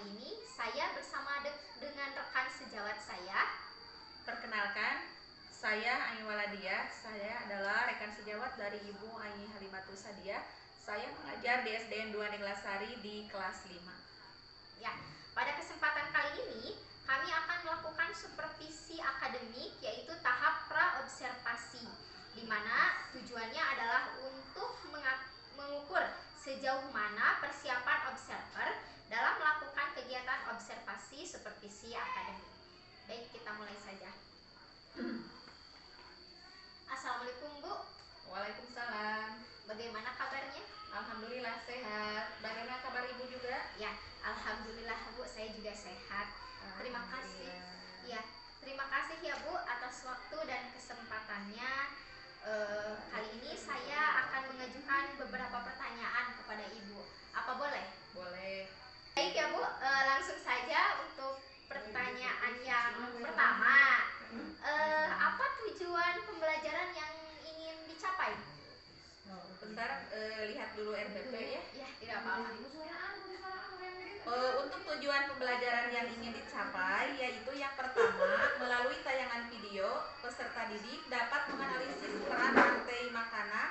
kali ini saya bersama dengan rekan sejawat saya. Perkenalkan, saya Ayu Waladia. Saya adalah rekan sejawat dari Ibu Ayi Halimatus Sadia. Saya mengajar di SDN 2 Neglasari di kelas 5. Ya, pada kesempatan kali ini kami akan melakukan supervisi akademik, yaitu tahap praobservasi, di mana tujuannya adalah untuk mengukur sejauh mana persiapan observer dalam melakukan kegiatan observasi supervisi akademik. Baik, kita mulai saja. Assalamualaikum Bu. Waalaikumsalam. Bagaimana kabarnya? Alhamdulillah sehat. Bagaimana kabar Ibu juga? Ya, alhamdulillah Bu, saya juga sehat. Terima kasih. Ya, terima kasih ya Bu atas waktu dan kesempatannya. Kali ini saya akan mengajukan beberapa pertanyaan kepada Ibu. Apa boleh? Boleh. Baik ya Bu, langsung saja untuk pertanyaan yang pertama. Apa tujuan pembelajaran yang ingin dicapai? Bentar, lihat dulu RPP ya. Ya, tidak apa-apa. Untuk tujuan pembelajaran yang ingin dicapai, yaitu yang pertama, melalui tayangan video, peserta didik dapat menganalisis peran rantai makanan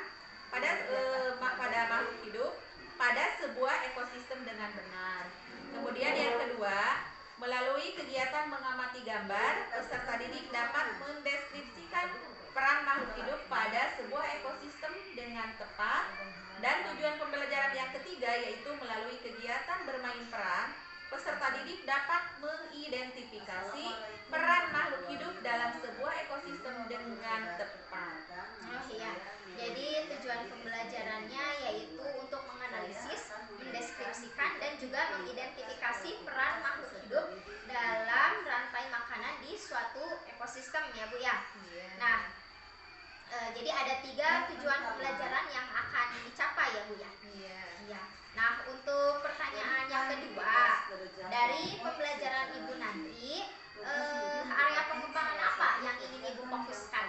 pada makhluk hidup pada sebuah ekosistem dengan benar. Kemudian yang kedua, melalui kegiatan mengamati gambar, peserta didik dapat mendeskripsikan peran makhluk hidup pada sebuah ekosistem dengan tepat. Dan tujuan pembelajaran yang ketiga, yaitu melalui kegiatan bermain peran, peserta didik dapat mengidentifikasi peran makhluk hidup dalam sebuah ekosistem dengan tepat. Oh iya, jadi tujuan pembelajarannya yaitu untuk menganalisis, mendeskripsikan, dan juga mengidentifikasi peran makhluk hidup dalam rantai makanan di suatu ekosistem ya Bu ya. Nah, jadi ada 3 tujuan pembelajaran yang akan dicapai ya Bu ya. Iya. Nah, untuk pertanyaan yang kedua, dari pembelajaran Ibu nanti, area pengembangan apa yang ingin Ibu fokuskan?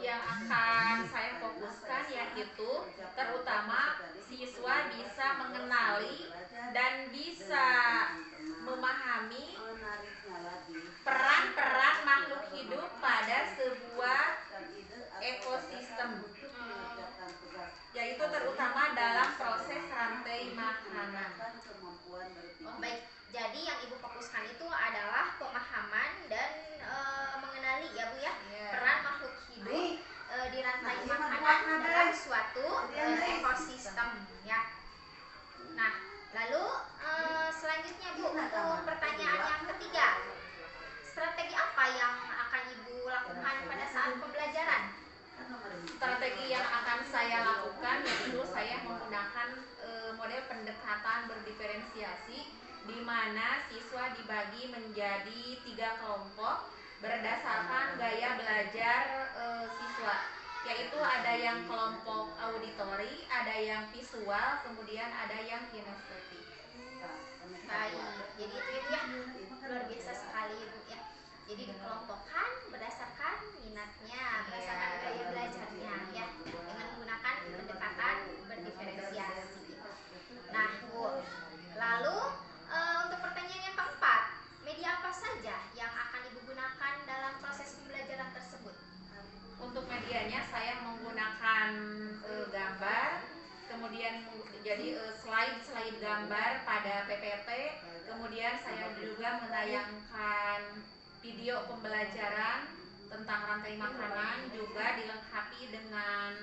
Yang akan saya fokuskan yaitu terutama siswa bisa mengenali dan bisa memahami peran-peran makhluk hidup pada sebuah ekosistem, yaitu terutama dalam proses rantai makanan. Oh baik, jadi yang Ibu fokuskan itu adalah pemahaman dan mengenali ya Bu ya, peran makhluk hidup di rantai makanan dalam suatu ekosistem ya. Nah, lalu selanjutnya Bu, untuk pertanyaan yang ketiga, strategi apa yang akan Ibu lakukan pada saat pembelajaran? Strategi yang akan saya lakukan yaitu saya menggunakan model pendekatan berdiferensiasi, di mana siswa dibagi menjadi 3 kelompok berdasarkan gaya belajar siswa, yaitu ada yang kelompok auditori, ada yang visual, kemudian ada yang kinestetik. Baik, jadi itu ya luar biasa sekali Bu ya. Jadi dikelompokkan berdasarkan minatnya, berdasarkan gaya belajarnya ya, dengan menggunakan pendekatan berdiferensiasi. Nah Bu, lalu untuk pertanyaan yang keempat, media apa saja yang akan Ibu gunakan dalam proses pembelajaran tersebut? Untuk medianya saya menggunakan gambar, kemudian jadi slide gambar pada PPT, kemudian saya juga menayangkan video pembelajaran tentang rantai makanan, juga dilengkapi dengan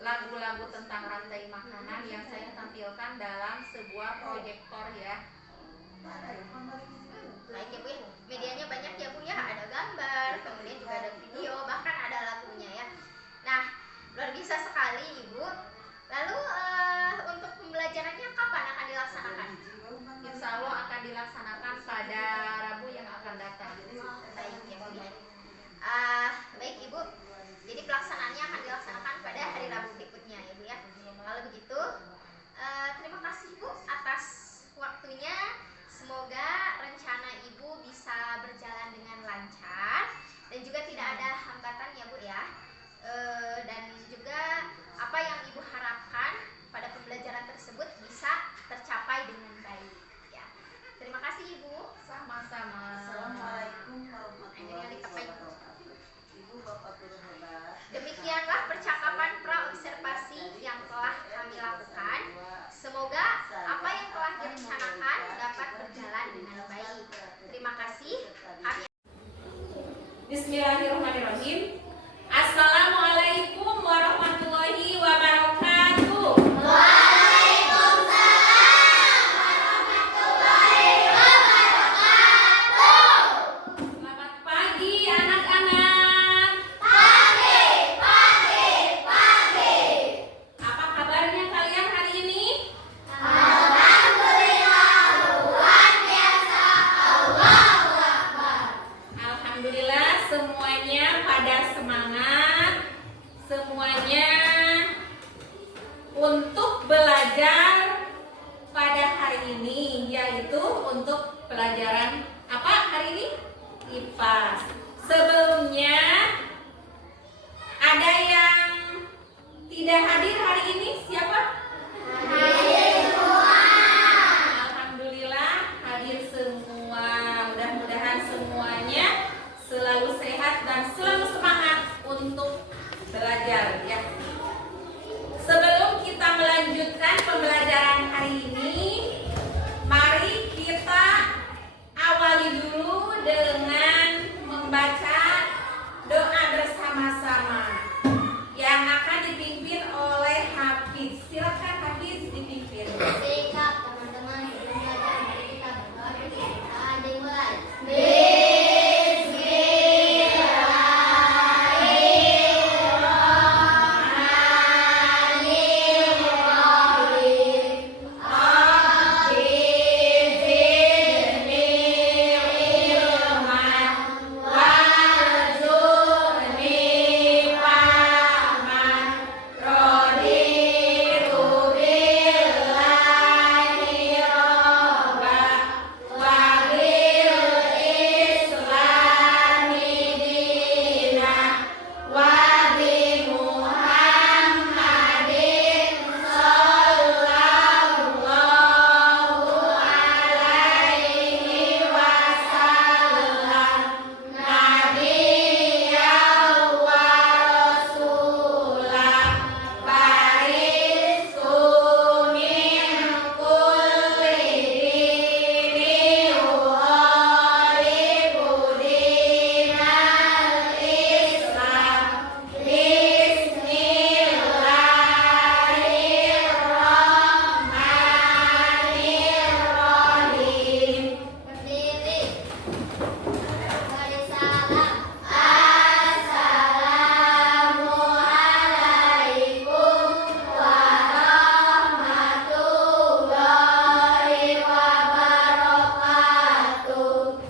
lagu-lagu tentang rantai makanan yang saya tampilkan dalam sebuah proyektor ya. Baik ya Bu ya, medianya banyak ya Bu ya, ada gambar, kemudian juga ada video, bahkan ada lagunya ya. Nah, luar biasa sekali Ibu. Lalu untuk pembelajarannya kapan akan dilaksanakan? Insya Allah akan dilaksanakan pada Rabu yang akan datang. Oh, baik ya Bu ya. Baik Ibu, jadi pelaksanaannya akan dilaksanakan pada hari Rabu berikutnya ya Bu ya. Kalau begitu, terima kasih Bu atas waktunya. Semoga rencana Ibu bisa berjalan dengan lancar dan juga tidak ada hambatan ya Bu ya. Dan juga apa yang Ibu harapkan pada pembelajaran tersebut bisa tercapai dengan baik ya. Terima Bismillahirrahmanirrahim. Assalamualaikum warahmatullahi wabarakatuh. Selamat pagi anak-anak. Apa kabarnya kalian hari ini? Alhamdulillah semuanya pada semangat. Semuanya untuk belajar pada hari ini, yaitu untuk pelajaran apa hari ini? IPA. Sebelumnya ada yang tidak hadir hari ini, siapa? Alhamdulillah hadir semua. Mudah-mudahan semuanya selalu sehat dan selalu semangat untuk belajar ya. Sebelum kita melanjutkan pembelajaran hari ini, mari kita awali dulu dengan membaca doa bersama-sama yang akan dipimpin oleh Hafiz. Silakan Hafiz dipimpin. Sikap teman-teman sebelum belajar, mari kita berdoa dulu. Ada yang mulai.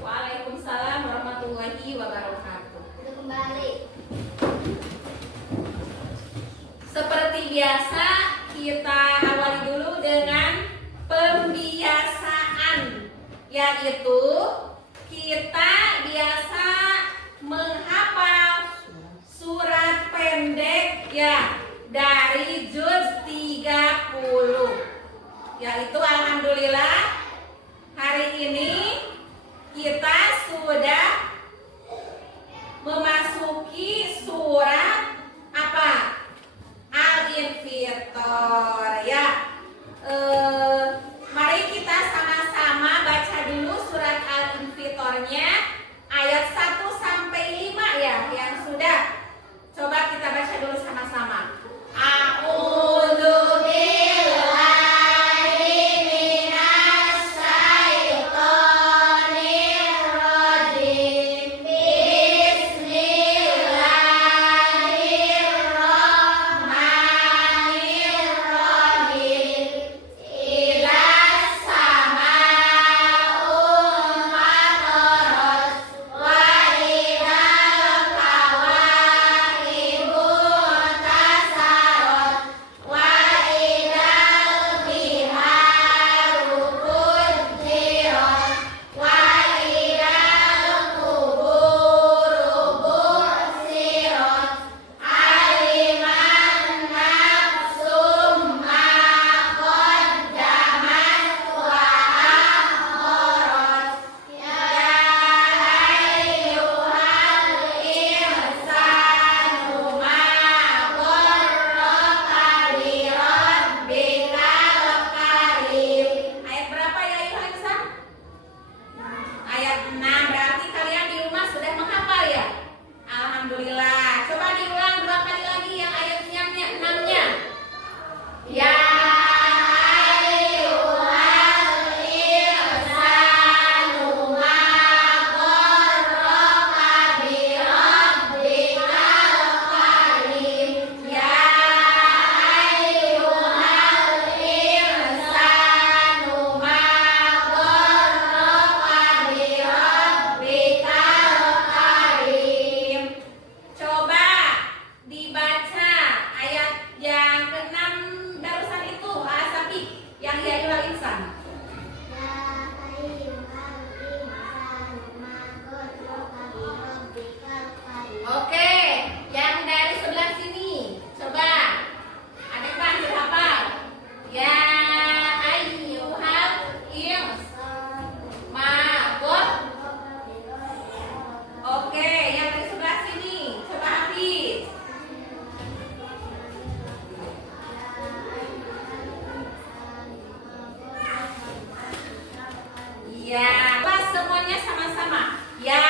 Waalaikumsalam warahmatullahi wabarakatuh. Kembali. Seperti biasa, kita awali dulu dengan pembiasaan, yaitu kita biasa menghafal surat pendek ya dari juz 30, yaitu alhamdulillah hari ini kita sudah memasuki surat apa? Al-Infitor ya. Mari kita sama-sama baca dulu surat Al-Infitornya ayat 1 sampai 5 ya, yang sudah. Coba kita baca dulu sama-sama. A'udzu billahi minasy Ya, pas semuanya sama-sama. Ya.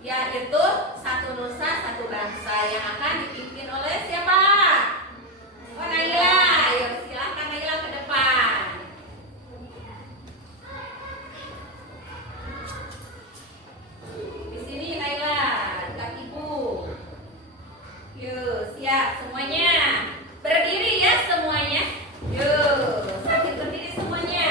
Yaitu Satu Nusa Satu Bangsa yang akan dipimpin oleh siapa? Oh, Naila. Ayo silakan Naila ke depan. Di sini Naila, dekat Ibu. Yuk, siap semuanya. Berdiri ya semuanya. Yuk, sambil berdiri semuanya.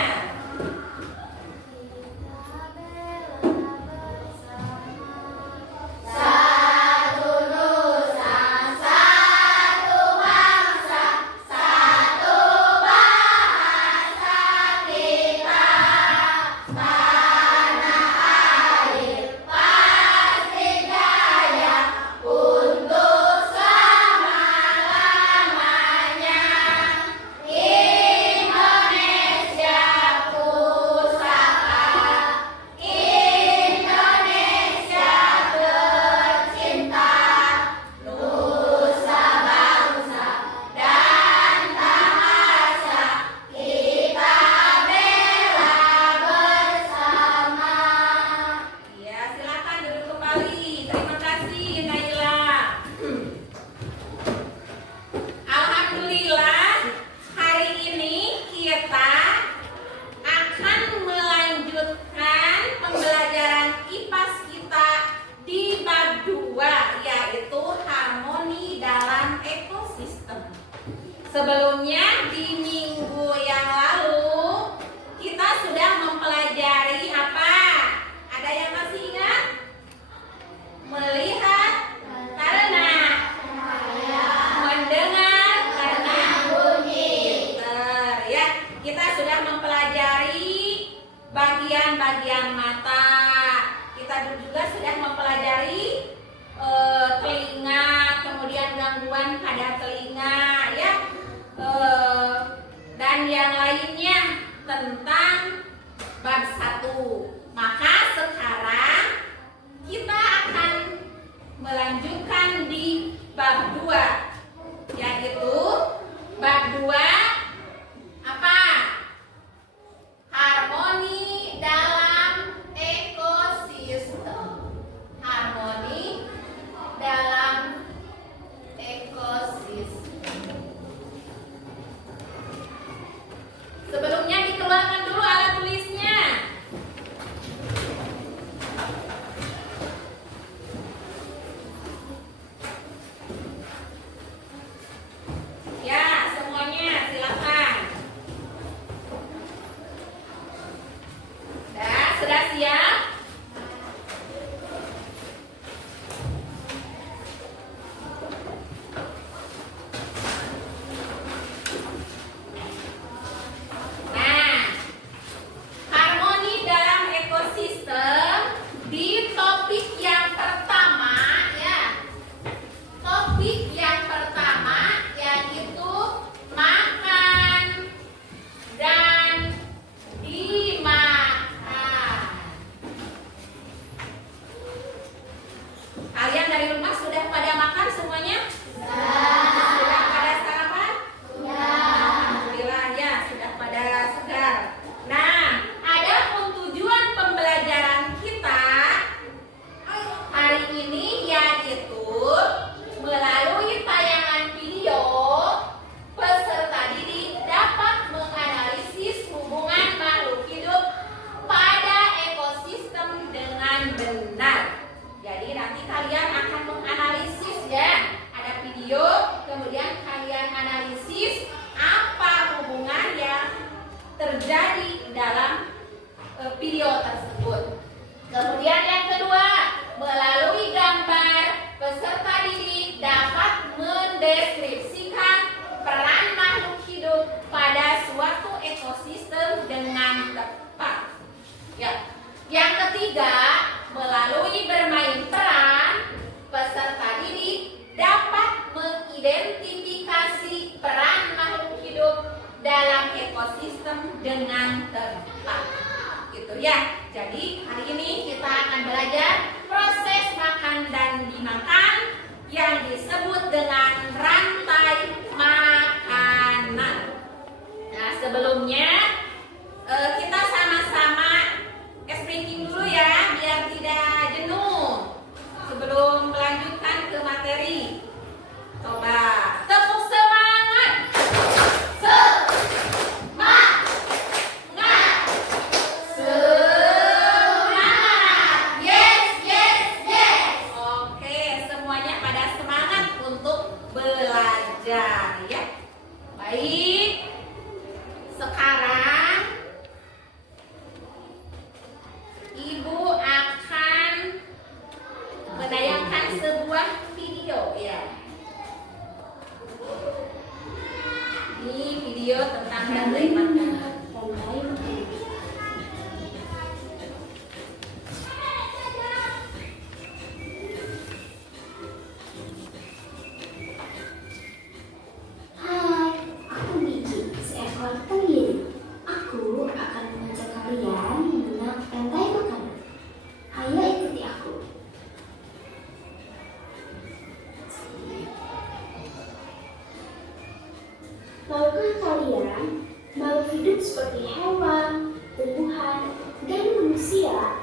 Sebelumnya di minggu yang lalu kita sudah mempelajari apa? Ada yang masih ingat? Melihat karena mendengar karena bunyi. Ya, kita sudah mempelajari bagian-bagian mata. Kita juga sudah mempelajari telinga, kemudian gangguan pada telinga, ya. Dan yang lainnya tentang bab 1. Maka sekarang kita akan melanjutkan di bab 2, yaitu bab 2 apa? Harmoni dalam ekosistem. Harmoni dalam ekosistem. Sebelumnya dikeluarkan dulu alat tulisnya. Ya, semuanya silakan. Sudah siap? terjadi dalam video tersebut. Kemudian yang kedua, melalui gambar, peserta didik dapat mendeskripsikan peran makhluk hidup pada suatu ekosistem dengan tepat. Ya. Yang ya. Jadi hari ini kita akan belajar proses makan dan dimakan yang disebut dengan rantai makanan. Nah, sebelumnya kita sama-sama explaining dulu ya, biar tidak jenuh sebelum melanjutkan ke materi. Coba tepuk semangat. Semangat. Semangat. Yes, yes, yes. Oke, semuanya pada semangat untuk belajar ya. Baik. Sekarang Ibu akan menayangkan sebuah video ya. Ini video tentang rantai makanan. Hai, aku Gigi, seekor pengiring. Aku akan mengajak kalian mengenal rantai makanan. Ayo ikuti aku. Tahukah kalian, makhluk hidup seperti hewan, tumbuhan, dan manusia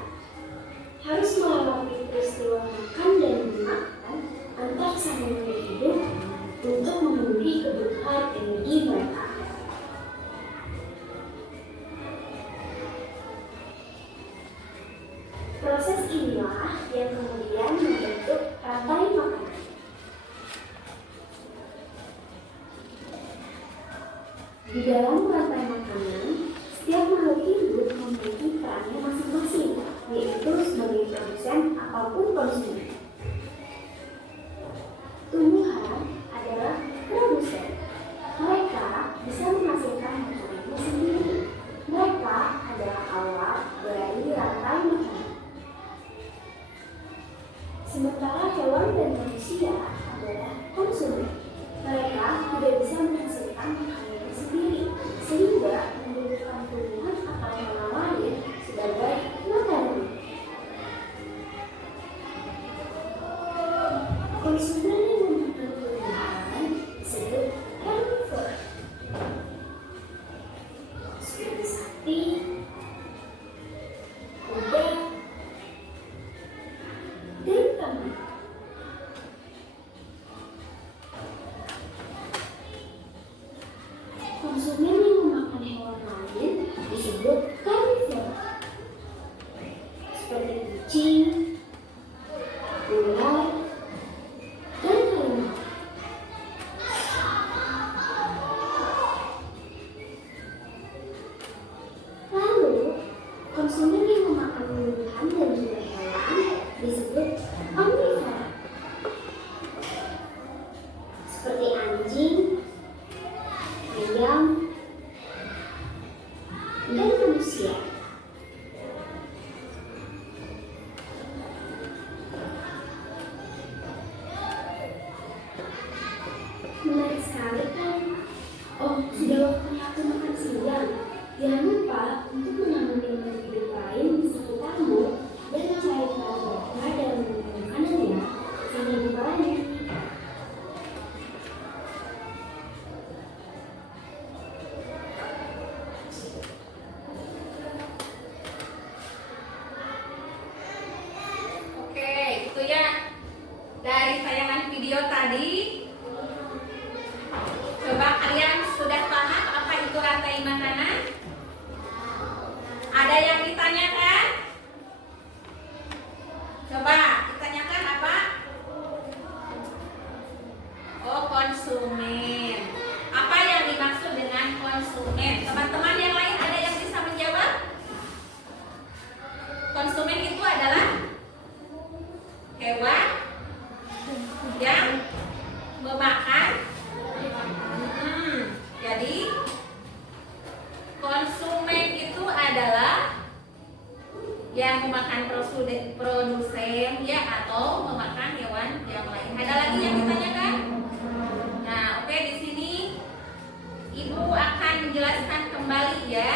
harus melewati peristiwa makan dan memakan antar sama makhluk hidup untuk memenuhi kebutuhan energi mereka. Proses inilah yang kemudian membentuk rantai makanan. Di dalam rantai makanan, setiap makhluk hidup memiliki perannya masing-masing, yaitu sebagai produsen apapun konsumen. Tumbuhan adalah produsen. Mereka bisa menghasilkan makanannya sendiri. Mereka adalah awal dari rantai makanan. Sementara hewan dan manusia adalah konsumen. Mereka tidak bisa menghasilkan makanannya sendiri, sehingga membutuhkan tumbuhan atau hewan lain sebagai makanan. Konsumen yang memakan tumbuhan disebut herbivore, seperti sapi, kuda, dan kambing. Konsumen yang memakan hewan lain disebut karnivora, seperti kucing, ular, dan harimau. Lalu, konsumen yang memakan tumbuhan dan juga hewan disebut omnivora, seperti anjing, ayam, dan manusia. Menarik sekali kan? Oh, sudah waktunya aku makan siang. Jangan lupa untuk mengamati makhluk hidup lain di sekitarmu dan mencari tahu mereka dalam makanan ya. Sampai jumpa lagi. Oke, itu ya dari tayangan video tadi. Coba kalian sudah paham apa itu rantai makanan? Ada yang ditanyakan? Coba ditanyakan apa? Oh, konsumen. Apa yang dimaksud dengan konsumen? Teman-teman yang lain ada yang bisa menjawab? Konsumen itu adalah hewan yang memakan. Jadi konsumen itu adalah yang memakan produsen ya, atau memakan hewan yang lain. Ada lagi yang ditanyakan? Nah, oke, di sini Ibu akan menjelaskan kembali ya.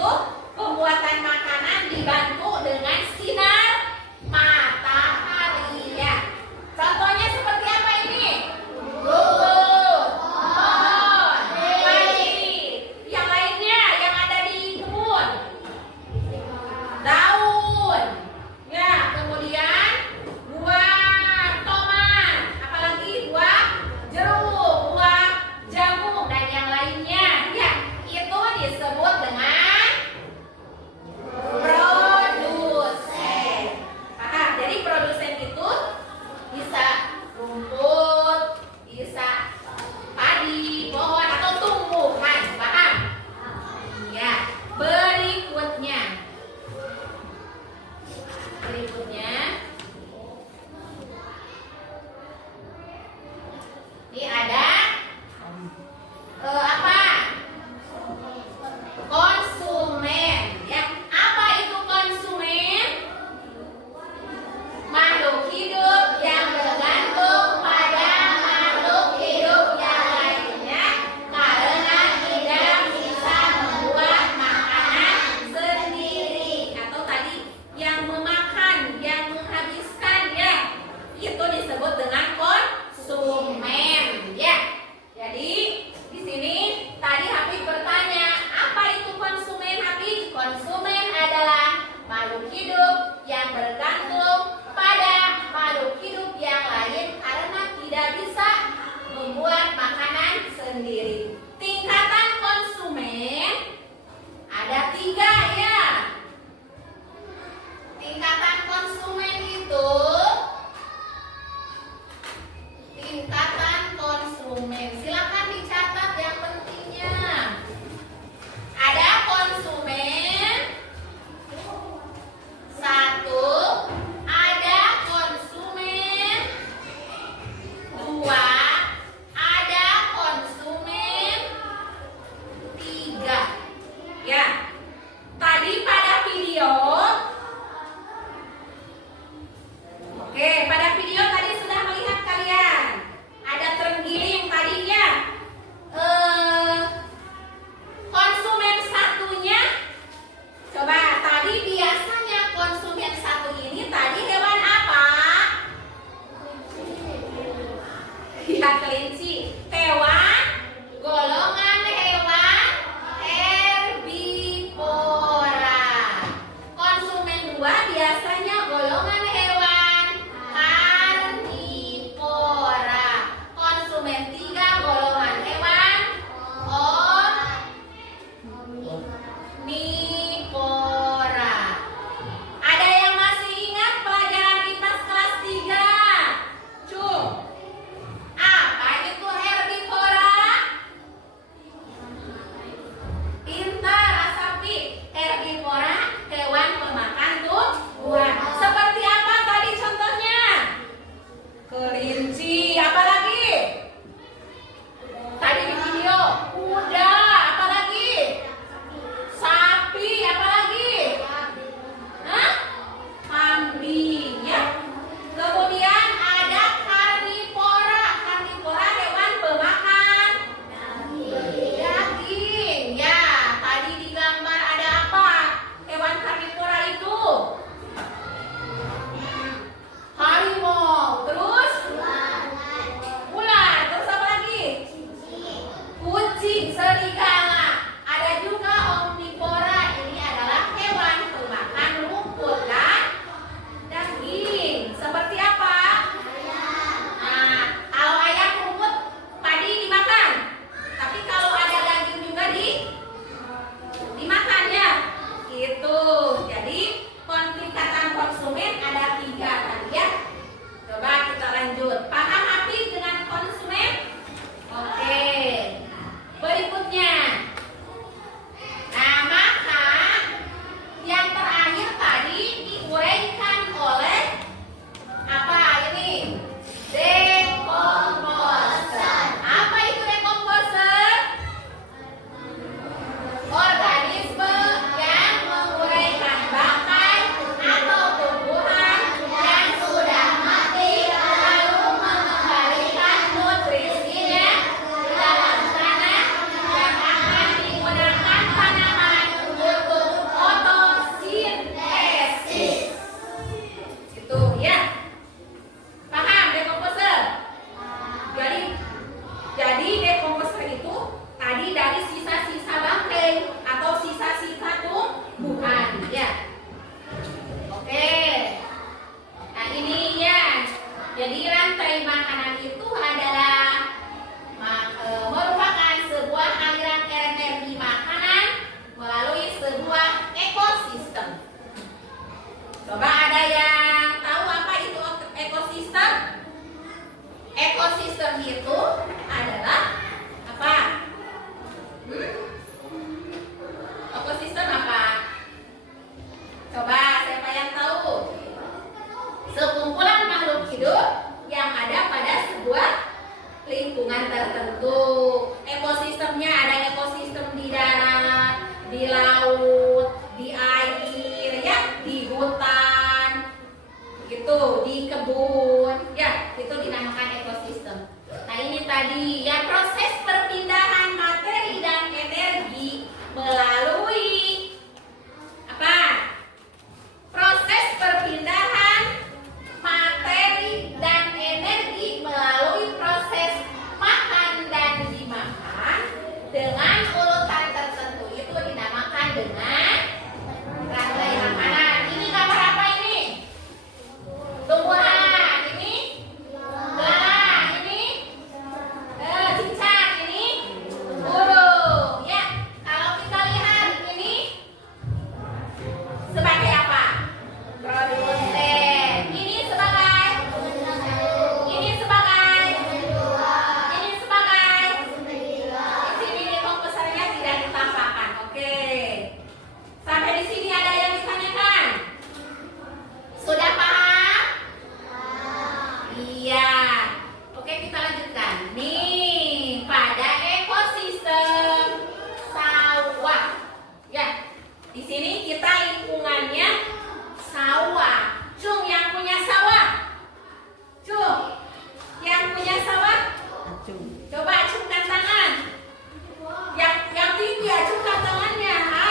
itu pembuatan makanan dibantu dengan sinar matahari ya. Contohnya seperti apa ini? Rumput, pohon, padi. Yang lainnya yang ada di kebun, daun. Ya, kemudian buah tomat, apalagi buah jeruk, buah jamu dan yang lainnya. Ya, itu disebut dengan produsen. Paham? Jadi produsen itu bisa rumput, bisa padi, pohon atau tumbuhan. Paham? Ya, berikutnya. Ini ada apa? Konsumen. Ya, apa itu konsumen? Makhluk hidup yang bergantung pada makhluk hidup yang lainnya karena tidak bisa membuat makanan sendiri. Atau tadi yang memakan, yang menghabiskan ya, itu disebut dengan konsumen ya. Jadi di sini tadi Habib bertanya, apa itu konsumen Habib? Konsumen adalah makhluk hidup yang bergantung pada makhluk hidup yang lain karena tidak bisa membuat makanan sendiri. Tingkatan konsumen ada 3 ya. Tingkatan konsumen itu tingkatan konsumen. Silakan dicatat yang pentingnya. Ada konsumen 1, ada konsumen 2, ada konsumen 3. Ya. Tadi pada video pada video tadi sudah melihat kalian ada terenggiling tadinya. Konsumen satunya, coba tadi biasanya konsumen satu ini tadi hewan apa? Ya, kelinci. Hewan golongan hewan herbivora. Konsumen 2 biasanya golongan hewan karnivora. Konsumen 3 golongan hewan omnivora. Ada yang masih ingat pelajaran IPS kelas 3? Cum. Apa itu herbivora? Pintar Asafi. Herbivora hewan pemakan tumbuhan. Seperti apa tadi contohnya? Kelinci, apa lagi? Tadi di video kuda, apa lagi? Sapi, laut, di air, ya, di hutan, gitu, di kebun, ya, itu dinamakan ekosistem. Nah ini tadi ya proses perpindahan materi dan energi melalui apa? Proses perpindahan materi dan energi melalui proses makan dan dimakan dengan urutan tertentu itu dinamakan dengan rantai makanan. Ini gambar apa ini? Tumbuhan. Ini belalang. Ini cicak. Ini burung. Ya, kalau kita lihat ini sebagai apa? Produsen. Ini sebagai ini sebagai ini sebagai di sini komposernya tidak ditampakkan. Oke. Sampai di sini ada yang ditanyakan? Sudah paham? Iya. Oke, kita lanjutkan. Nih, pada ekosistem sawah. Ya. Di sini kita lingkungannya sawah. Cung yang punya sawah. Cung yang punya sawah. Coba acungkan tangan. Yang tinggi acungkan tangannya. Ha?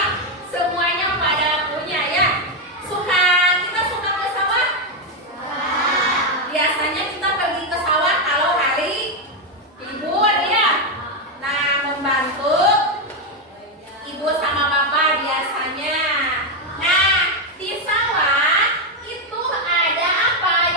Semuanya pada punya ya. Kita suka ke sawah? Biasanya kita pergi ke sawah kalau hari libur ya. Nah, membantu ibu sama bapak biasanya. Nah, di sawah itu ada apa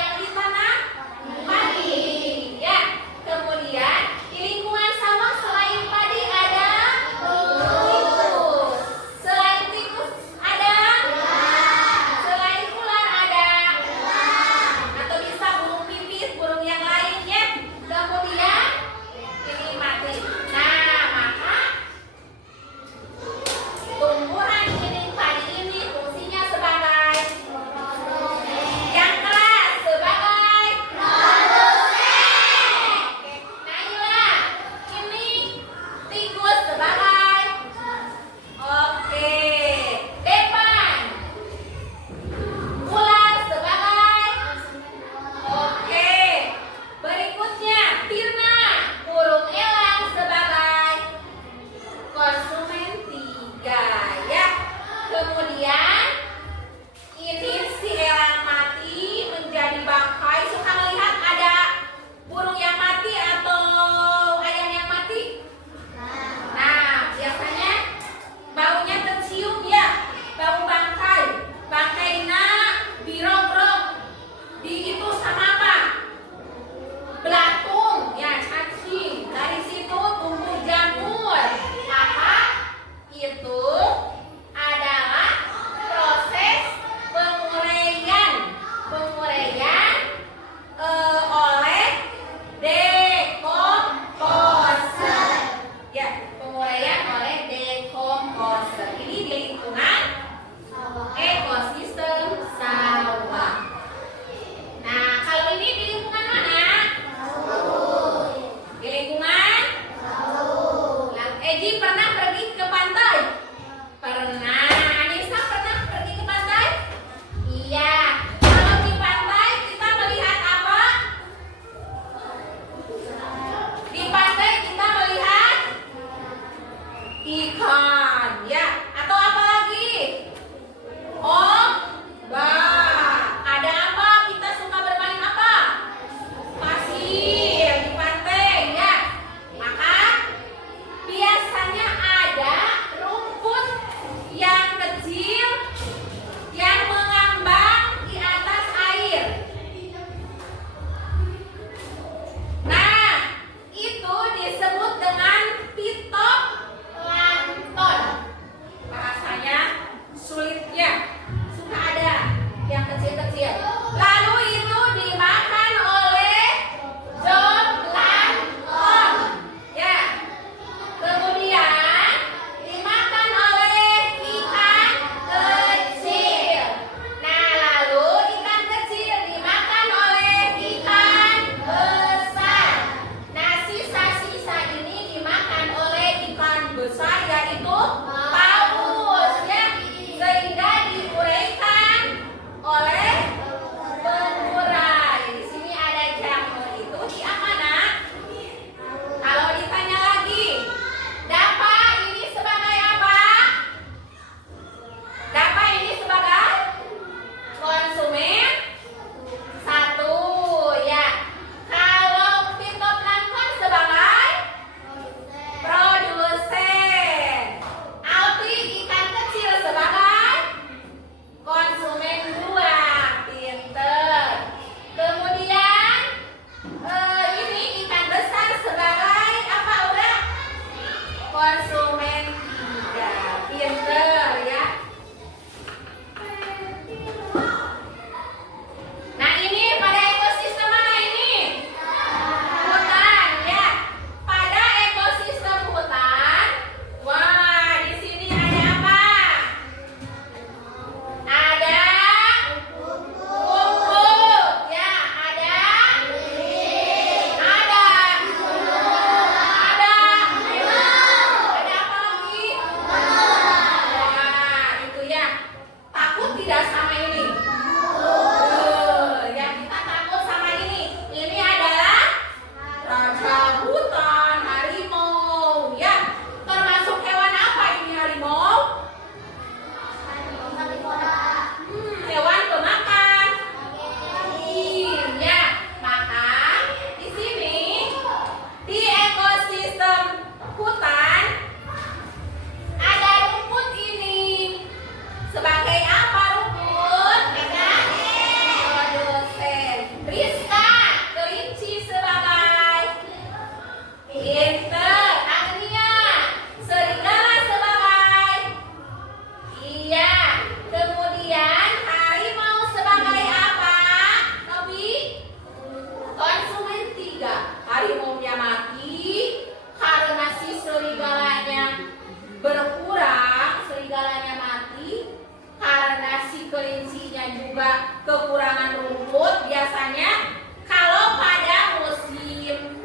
juga kekurangan rumput biasanya kalau pada musim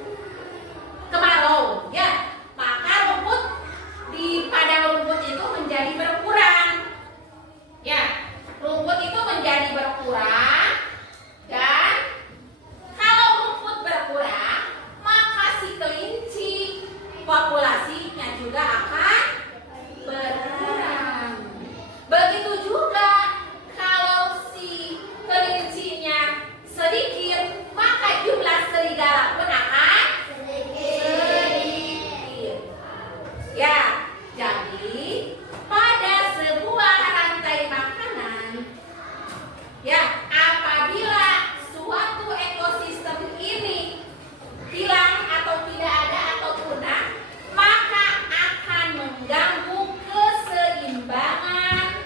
kemarau, ya, maka rumput di padang rumput itu menjadi berkurang. Ya, rumput itu menjadi berkurang, dan kalau rumput berkurang, maka si kelinci populasinya juga akan berkurang. Begitu juga kalau si kelincinya sedikit, maka jumlah serigala pun akan sedikit. Ya, jadi pada sebuah rantai makanan, ya, apabila suatu ekosistem ini hilang atau tidak ada atau punah, maka akan mengganggu keseimbangan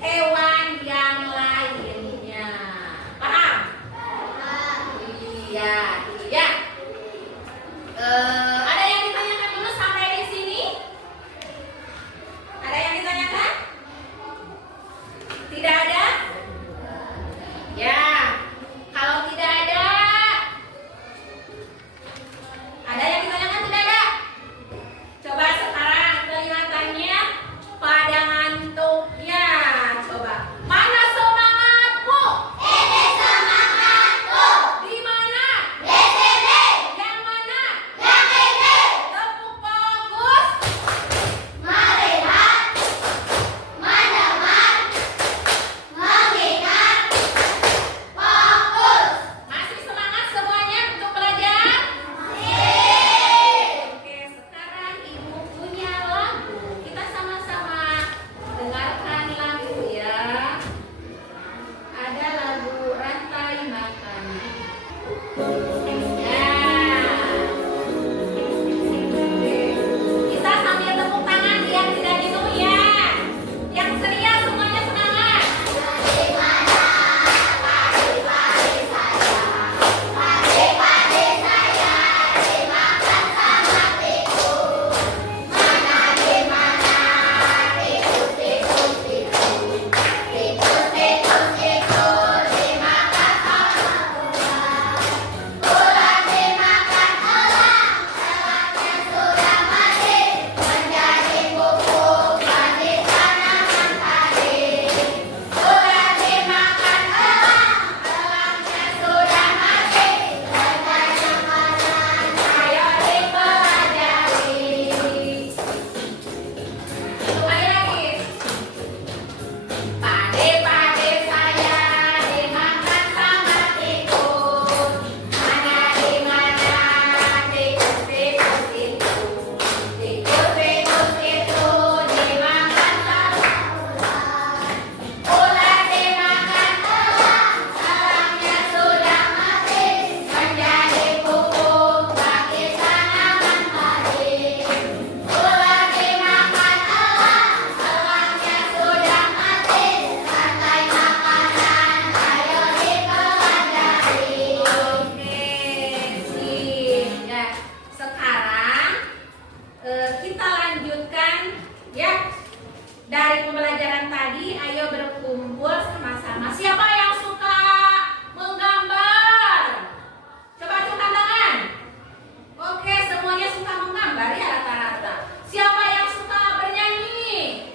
hewan yang lainnya. Paham? Iya, iya. Ada yang ditanyakan dulu sampai di sini? Ada yang ditanyakan? Tidak ada? Ya, kalau tidak ada yang ditanyakan? Tidak ada? Coba sekarang kelihatannya pada ngantuk, ya. Coba, mana semangatmu? Ini semangatku. Di mana? Di sini. Yang mana? Yang ini. Tepuk bagus. Melihat, mendengar, mengingat, fokus. Masih semangat semuanya untuk belajar? Oke, sekarang ibu punya lagu. Kita sama-sama dengarkan lagu, ya. Ada lagu Rantai Makanan. Ya. Oke. Kita sambil tepuk tangan biar tidak jenuh, ya. Yang ceria semuanya semangat. Ayo dipelajari. Kembali lagi. Pade-pade saya dimakan sama tikus. Mana di mana tikus-tikus itu? Tikus-tikus itu dimakan sama ular. Ular dimakan elang, elangnya sudah mati, menjadi pupuk bagi tanaman padi. Ular dimakan elang, elangnya sudah mati, rantai makanan ayo dipelajari. Oke, sip. Ya, sekarang kita lanjutkan, ya. Dari pembelajaran tadi, ayo berkumpul sama-sama. Siapa yang suka menggambar? Coba angkat tangan. Oke, semuanya suka menggambar, ya, rata-rata. Siapa yang suka bernyanyi?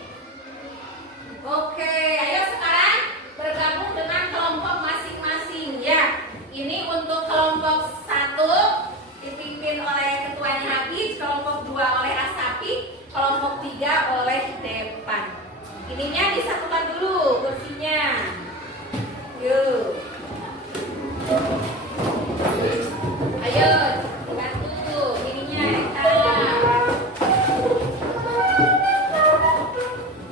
Oke, ayo sekarang bergabung dengan kelompok masing-masing, ya. Ini untuk kelompok 1 dipimpin oleh ketuanya Habib, kelompok 2 oleh Asapi, kelompok 3 oleh Depan. Ininya disatukan dulu kursinya. Yuk. Ayo, satu ininya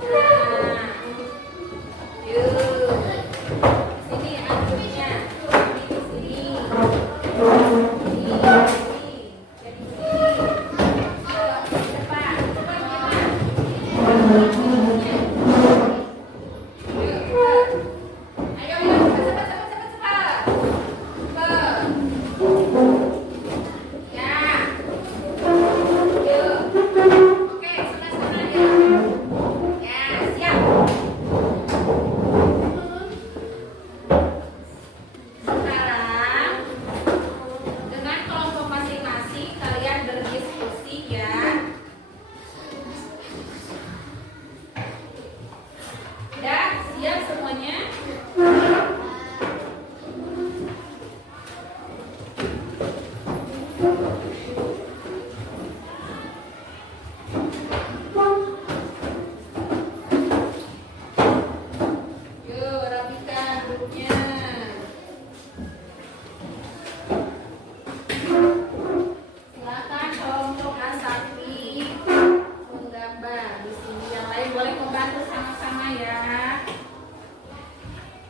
Nah. Yuk. Sini anunya. Ini di sini. Ini. Jadi sini. Ayo, depan. Depan gimana? Ayo, cepat, cepat, cepat. Siap semuanya? Yuk, rapikan duduknya. Silakan kelompok Asafi menggambar di sini. Yang lain boleh membantu sama-sama ya.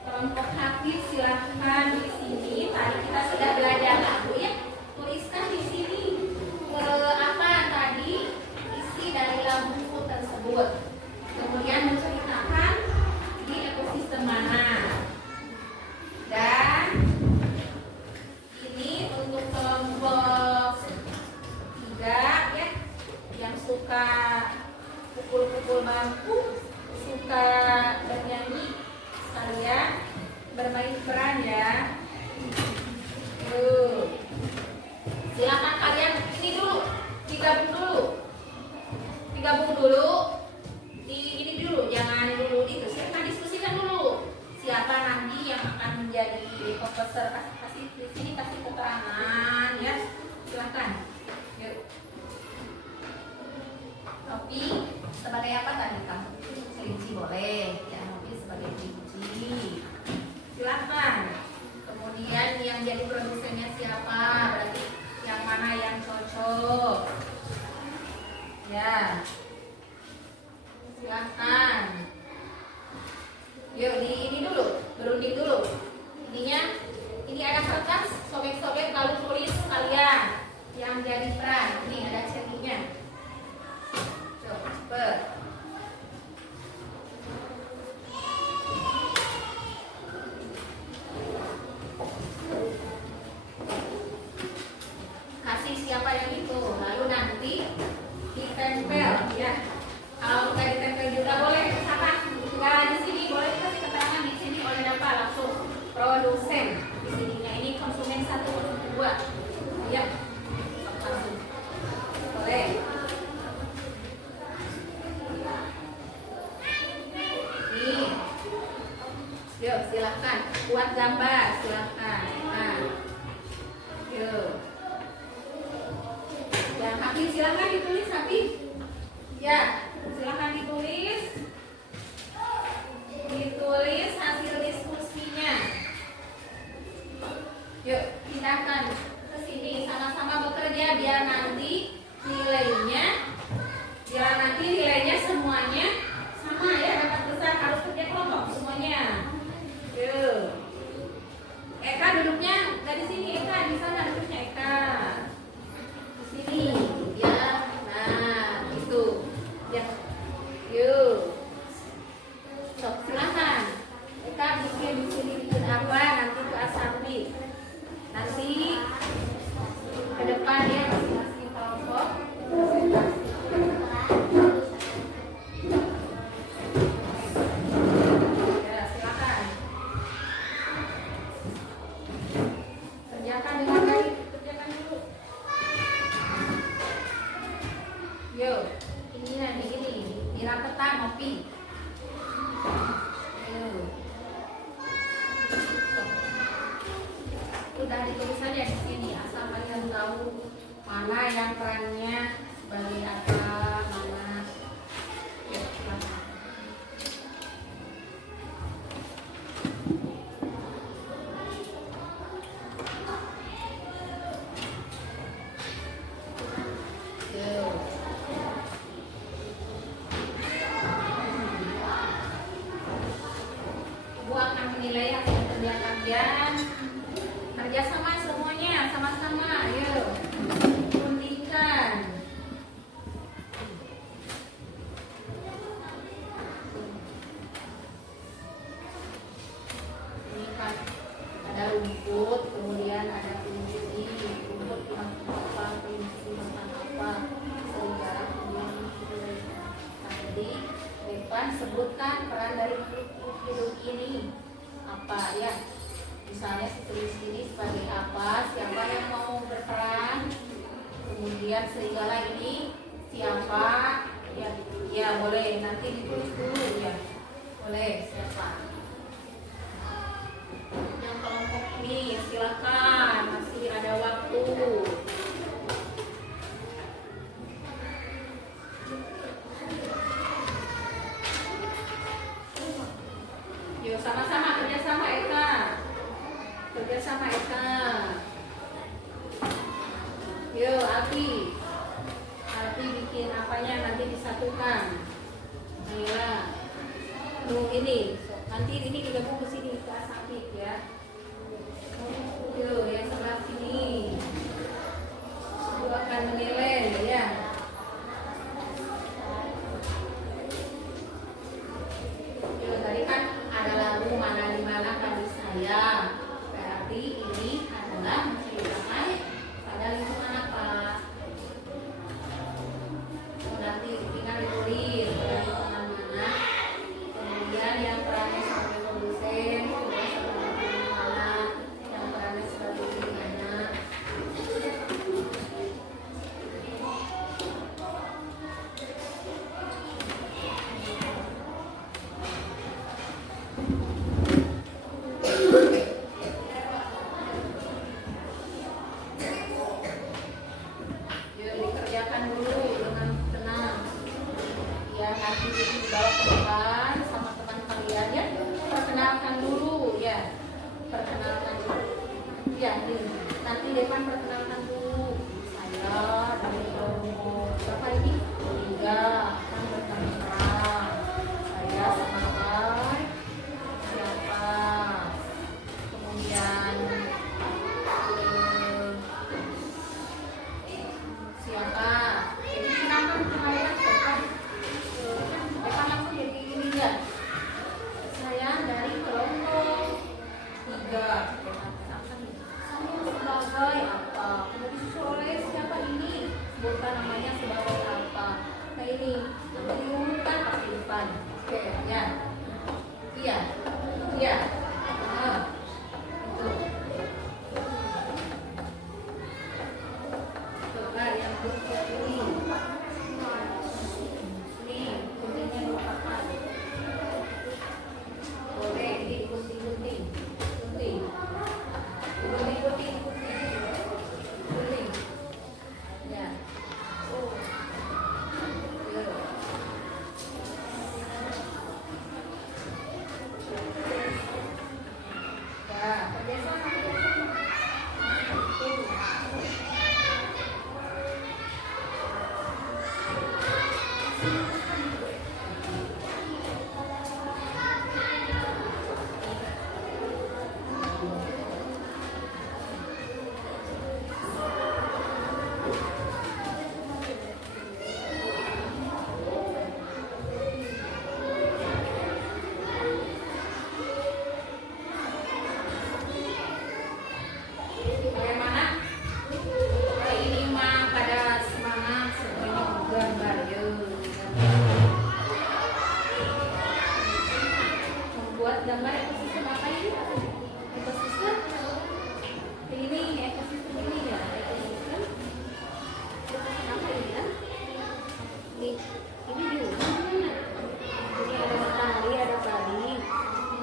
Kelompok Hafiz silakan di sini. Tadi kita sudah belajar lagu ya. Tuliskan di sini apa tadi isi dari lagu tersebut. Kemudian menceritakan di ekosistem mana. Dan ini untuk kelompok 3 ya, yang suka pukul-pukul bangku, suka bernyanyi, kalian bermain peran ya. Silakan kalian ini dulu, digabung dulu, ini dulu, jangan dulu itu. Silakan diskusikan dulu. Siapa nanti yang akan menjadi peserta, kasih di sini kasih keterangan ya. Silakan. Yuk. Ropi sebagai apa tadi kamu? Kelinci boleh, ya Ropi sebagai kelinci. Silakan. Kemudian yang jadi produsennya siapa? Berarti yang mana yang cocok? Ya. Silakan. Yuk di ini dulu, berunding dulu. Ininya, ini ada kertas, sobek-sobek lalu tulis kalian yang jadi peran. Ini ada cetinya. Cepet. Kasih siapa yang itu, lalu nanti ditempel ya. Kalau nggak ditempel juga boleh, siapa? Nggak di sini boleh dikasih keterangan di sini oleh apa langsung produsen di sininya. Ini konsumen 1, konsumen 2 ya, langsung boleh. Nih, yuk silakan buat gambar, silakan. Nah, yuk. Yang Habib silakan ditulis Habib. Ya, silakan ditulis. Ditulis hasil diskusinya. Yuk, pindahkan ke sini sama-sama bekerja biar nanti nilainya semuanya sama ya, dapat besar, harus kerja kelompok semuanya. Yuk. Eka duduknya dari sini, Eka di sana duduknya Eka. Di sini ya. Nah, itu. Ya. Yuk. Sok silakan. Eka bikin apa nanti ke Asafi. Nanti ke depan ya masing-masing kelompok. Ya, silakan. Kerjakan dengan baik, kerjakan dulu. Yuk, ini nanti ini rapetan ngopi. Udah ditulis saja di sini, asal kalian tahu mana yang perannya sebagai apa, mana. Ya, silakan. Yuk. Ibu akan menilai hasil kerja kalian. Kerjasama semuanya, sama-sama, ayo rundingkan. Ini kan ada rumput, kemudian ada kunci, rumput dimakan apa, kunci dimakan apa, serigala kemudian tadi depan sebutkan peran dari hidup ini apa ya. Misalnya tulis ini sebagai apa, siapa yang mau berperan, kemudian serigala ini siapa, ya boleh nanti ditulis dulu ya, Boleh, siapa? Yang kelompok ini silakan, masih ada waktu. Yuk sama-sama kerjasama Eka. Kerjasama Eka. Yuk Alfi. Alfi bikin apanya nanti disatukan. Ayolah. Ini nanti ini digabung ke sini ke asapik ya. Yuk yang sebelah sini. Itu akan menilai ya. Yuk tadi kan ada lagu mana di mana tadi saya. Berarti ini adalah menceritakan pada lingkungan apa? Nanti tinggal ditulis pada lingkungan mana. Kemudian yang perannya sebagai produsen, kemudian sebagai mana, yang perannya sebagai gimana. Yuk dikerjakan dulu dengan tenang. Ya nanti dibawa ke depan sama teman kalian ya. Perkenalkan dulu ya. Perkenalkan dulu. Ya nanti depan perkenalkan dulu. Saya dari kelompok berapa ini? 3 akan berterang. Saya sebagai siapa? Kemudian siapa? Jadi kenapa kemarin depan langsung jadi ini ya. Saya dari kelompok 3. Saya sebagai apa? Kemudian disusul oleh siapa ini? Sebutkan namanya sebagai apa? Nah ini nanti diumumkan pas di depan. Oke ya. Iya. Iya. Itu. Coba yang berikut ini. Ini kuntingnya lupakan. Boleh digunting-gunting. Gunting. Gunting-gunting. Gunting. Ya. Ya, kerjasama. Bagaimana? Ini mah pada semangat semuanya gambar membuat gambar ekosistem apa ini? Ekosistem ini ekosistem ini ya ekosistem apa ini ya? Ini di mana? Ini ada matahari, ada padi.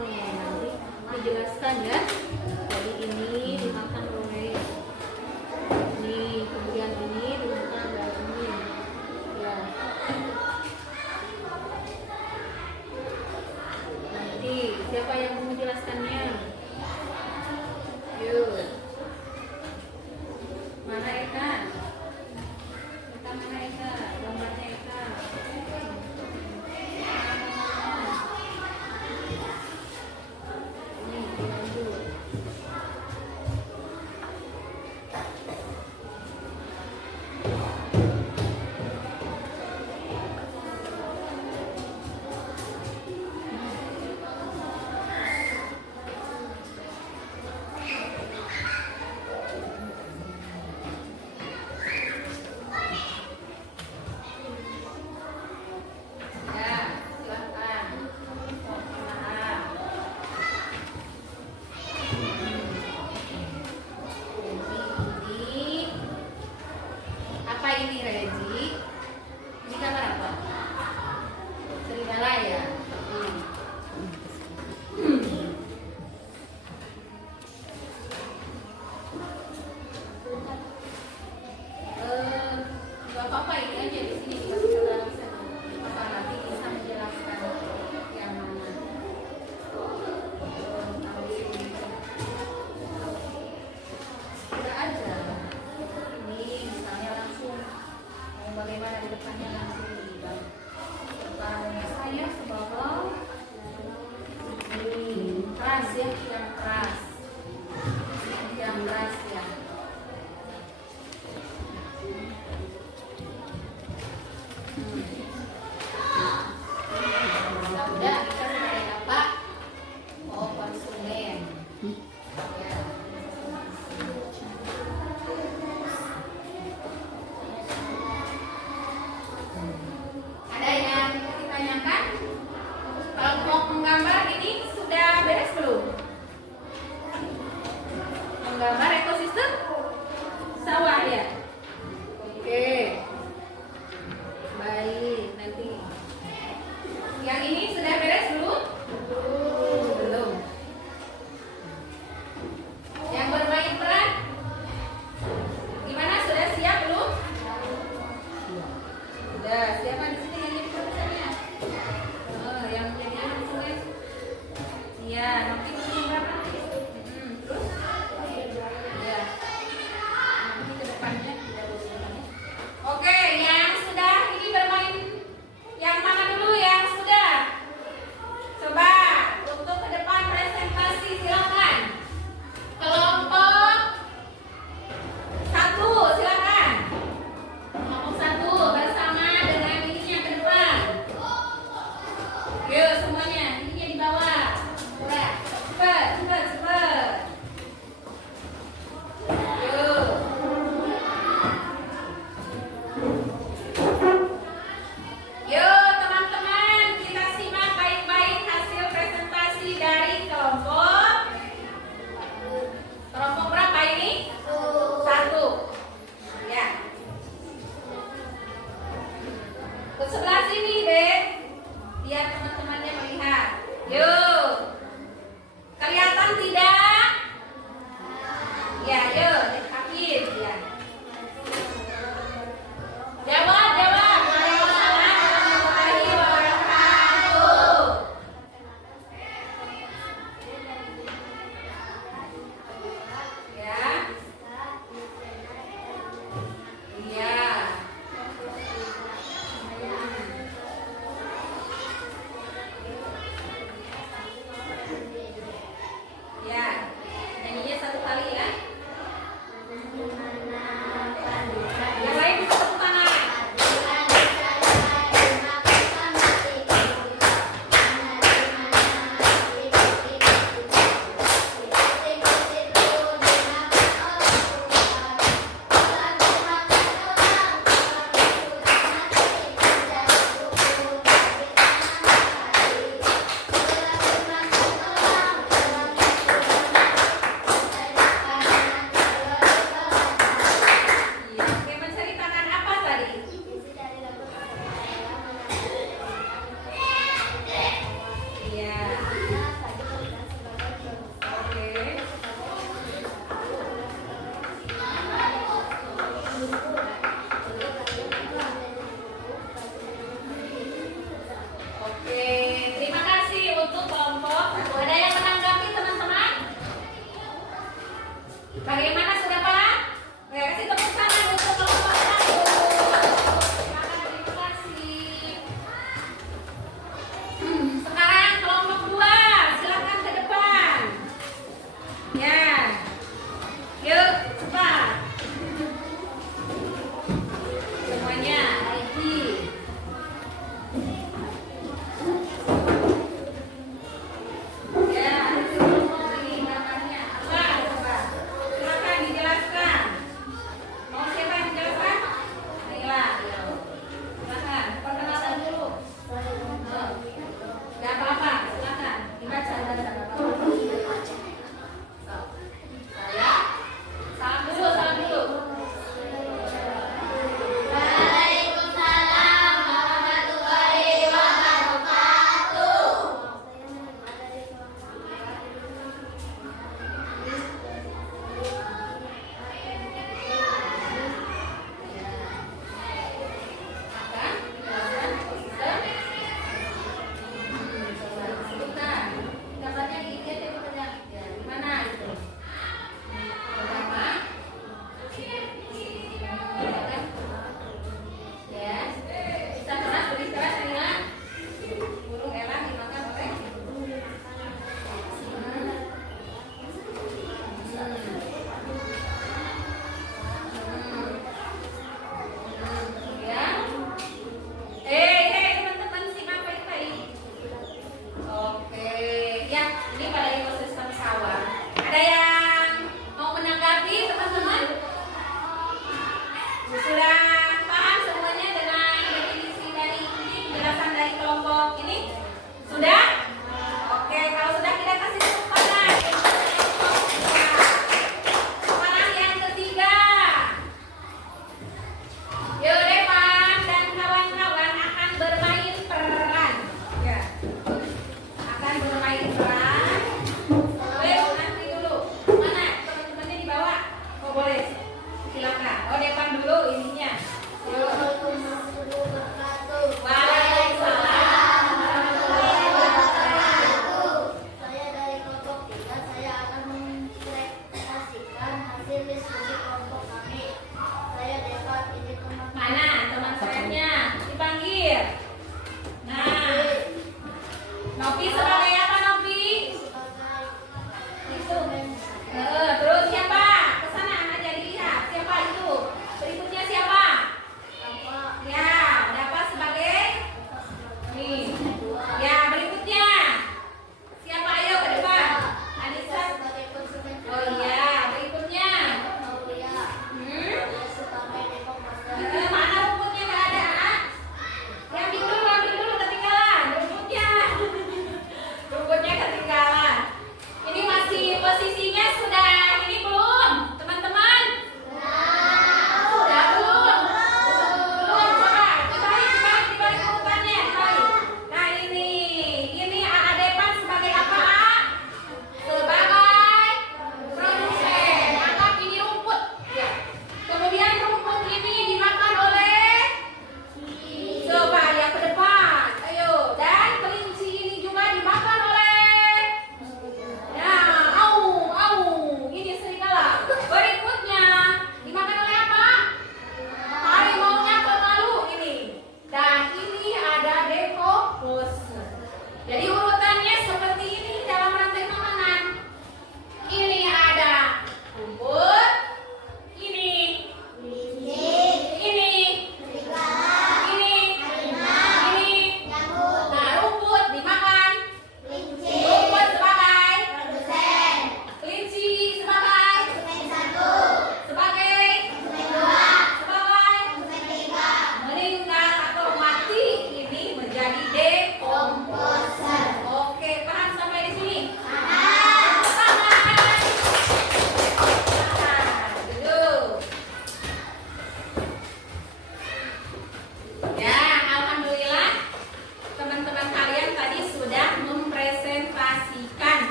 Nanti dijelaskan ya. Jadi ini dimakan oleh ini, kemudian ini dimakan dari ini. Ya. Nanti siapa yang mau menjelaskannya? Yuk. Mana Eka? Eka mana Eka? Gambarnya Eka. Ini dilanjut. ya, yang keras ya. Udah kita mulai apa? Oh, konsumen ya. Ada yang ditanyakan? Kelompok menggambar ini sudah beres belum? Menggambar ekosistem sawah ya? Oke. Baik, nanti. Yang ini sudah beres belum? Belum. Yang bermain peran? Gimana, sudah siap belum? Sudah. Siapa di sini yang jadi produsernya? Oh, yang jadi produsernya? Iya, nanti bermain berapa? Terus? Iya. Nanti ke depannya kita bermain. Oke, yang sudah ini bermain yang mana dulu yang sudah? Coba untuk ke depan presentasi silakan. Kelompok 1 silakan. Kelompok 1 bersama dengan ininya ke depan. Yuk semuanya, ininya di bawah. Udah, cepet. Yuk. Yuk teman-teman, kita simak baik-baik hasil presentasi dari kelompok berapa ini? 1. Ya. Ke sebelah sini, Dek. Biar teman-temannya melihat. Yuk. Kelihatan tidak? Ya, yuk, Dek Hafiz ya. Jawab. Waalaikumsalam warahmatullahi wabarakatuh. Ya. Iya.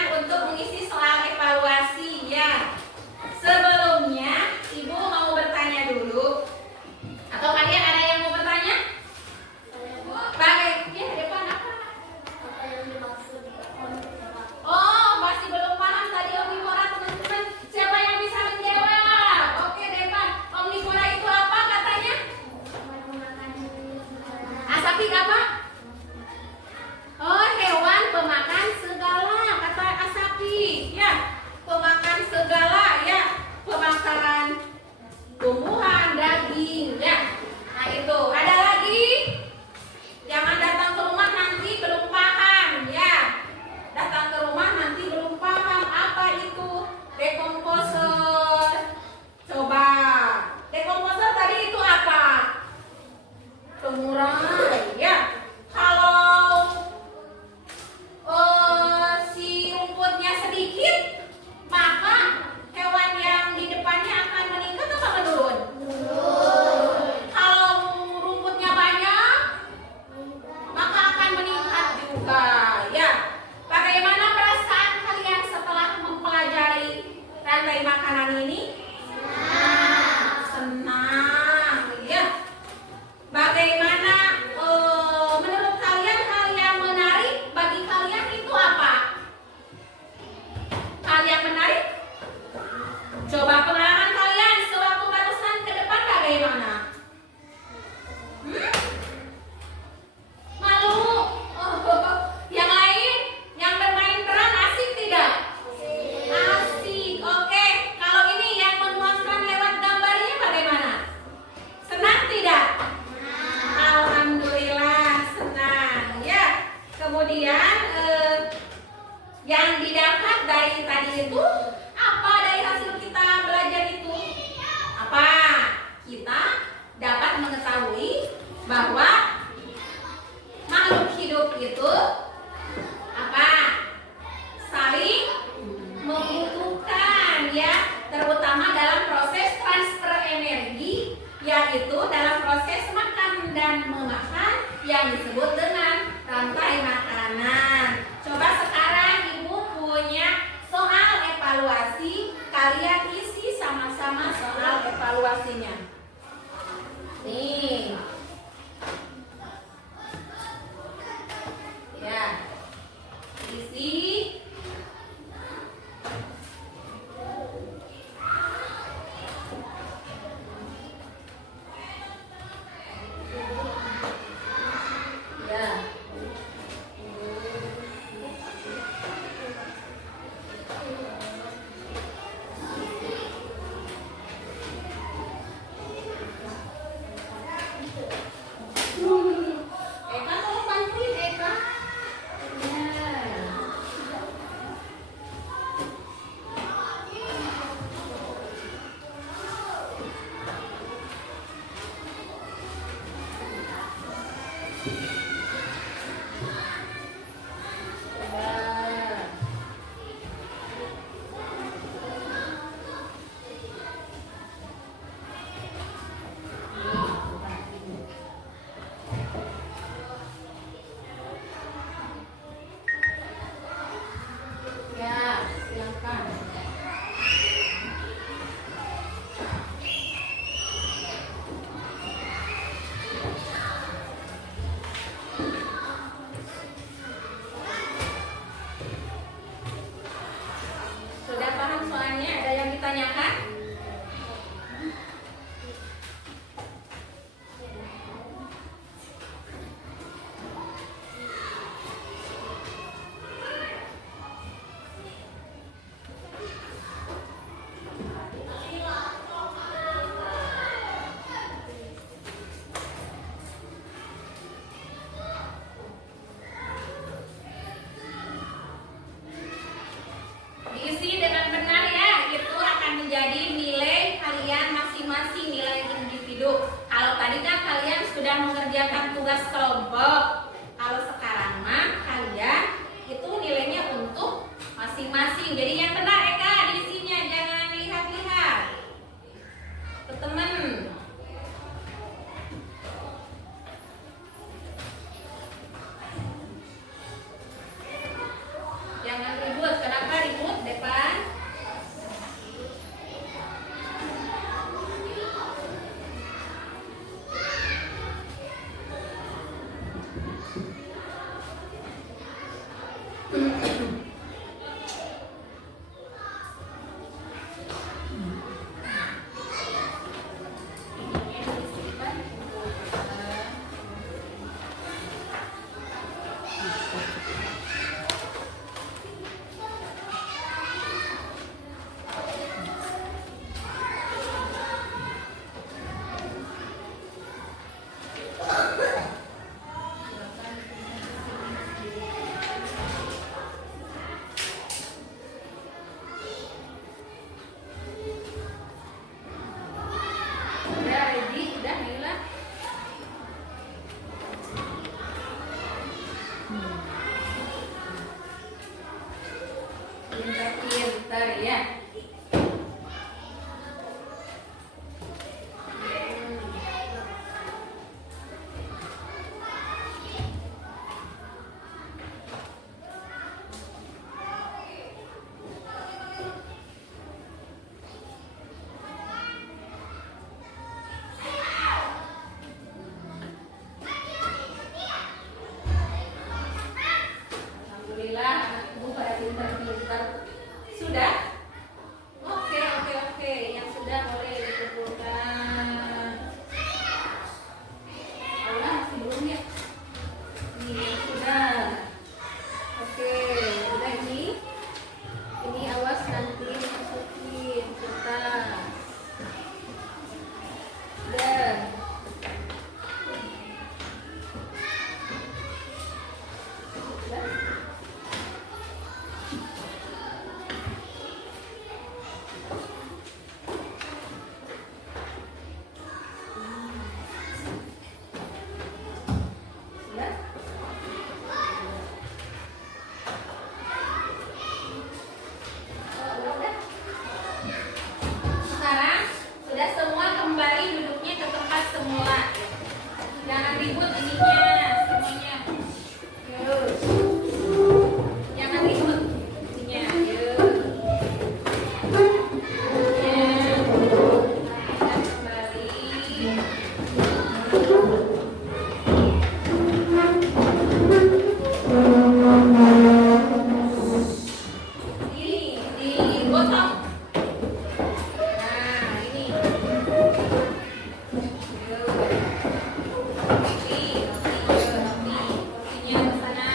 Kemudian untuk mengisi soal evaluasi ya. Sebelumnya Ibu mau bertanya dulu. Atau kalian ada yang mau bertanya? Ya, depan apa? Oh, masih belum paham tadi omnivora teman-teman. Siapa yang bisa menjawab? Oke, depan. Omnivora itu apa katanya? Asapi apa? Oh, hewan pemakan segala kata asapi. Ya, pemakan segala ya. Pemakan tumbuhan, daging ya. Nah, itu. Ada lagi? Jangan datang ke rumah nanti belum paham ya. Datang ke rumah nanti belum paham apa itu dekomposer. Coba. Dekomposer tadi itu apa? Pengurai ya. Kalau si rumputnya sedikit, maka hewan yang di depannya akan meningkat atau menurun? Kalau rumputnya banyak, maka akan meningkat juga ya. Bagaimana perasaan kalian setelah mempelajari rantai makanan ini? Senang ya. Bagaimana menurut kalian hal yang menarik bagi kalian itu apa? Hal yang menarik? Coba pengalaman kalian sewaktu barusan ke depan bagaimana? Malu? Oh, yang lain? Yang bermain peran asik tidak? Asik, oke. Kalau ini yang menuangkan lewat gambarnya bagaimana? Senang tidak? Alhamdulillah senang ya. Kemudian yang didapat dari tadi itu apa dari hasil kita belajar itu? Apa? Kita dapat mengetahui bahwa makhluk hidup itu apa? Saling membutuhkan ya, terutama dalam proses transfer energi, yaitu dalam proses makan dan memakan yang disebut dengan rantai makanan. Coba sekarang Ibu punya soal evaluasi, kalian isi sama-sama soal evaluasinya. Nih. Ya. Isi. Ya. Eka tolong bantuin Eka. Ya, silakan. Sudah paham soalnya? Ada yang ditanyakan? Diisi dengan benar ya, itu akan menjadi nilai kalian masing-masing, nilai individu. Kalau tadi kan kalian sudah mengerjakan tugas kelompok, kalau sekarang mah kalian itu nilainya untuk masing-masing. Jadi yang benar Eka diisinya, jangan lihat-lihat ke temen. Jangan ribut, karena Pinter-pinter ya. Alhamdulillah anak ibu pada pintar-pintar. Sudah? Oke. Yang sudah boleh dikumpulkan. Allah masih belum ya? Ini yang sudah. Oke, udah ini. Ini awas nanti masukin kertas. Udah. Sekarang sudah semua kembali duduknya ke tempat semula. Jangan ribut ininya semuanya. Yuk. Jangan ribut ininya. Yuk. Kita kembali. Ini digotong. Nah, ini. Kopinya ke sana.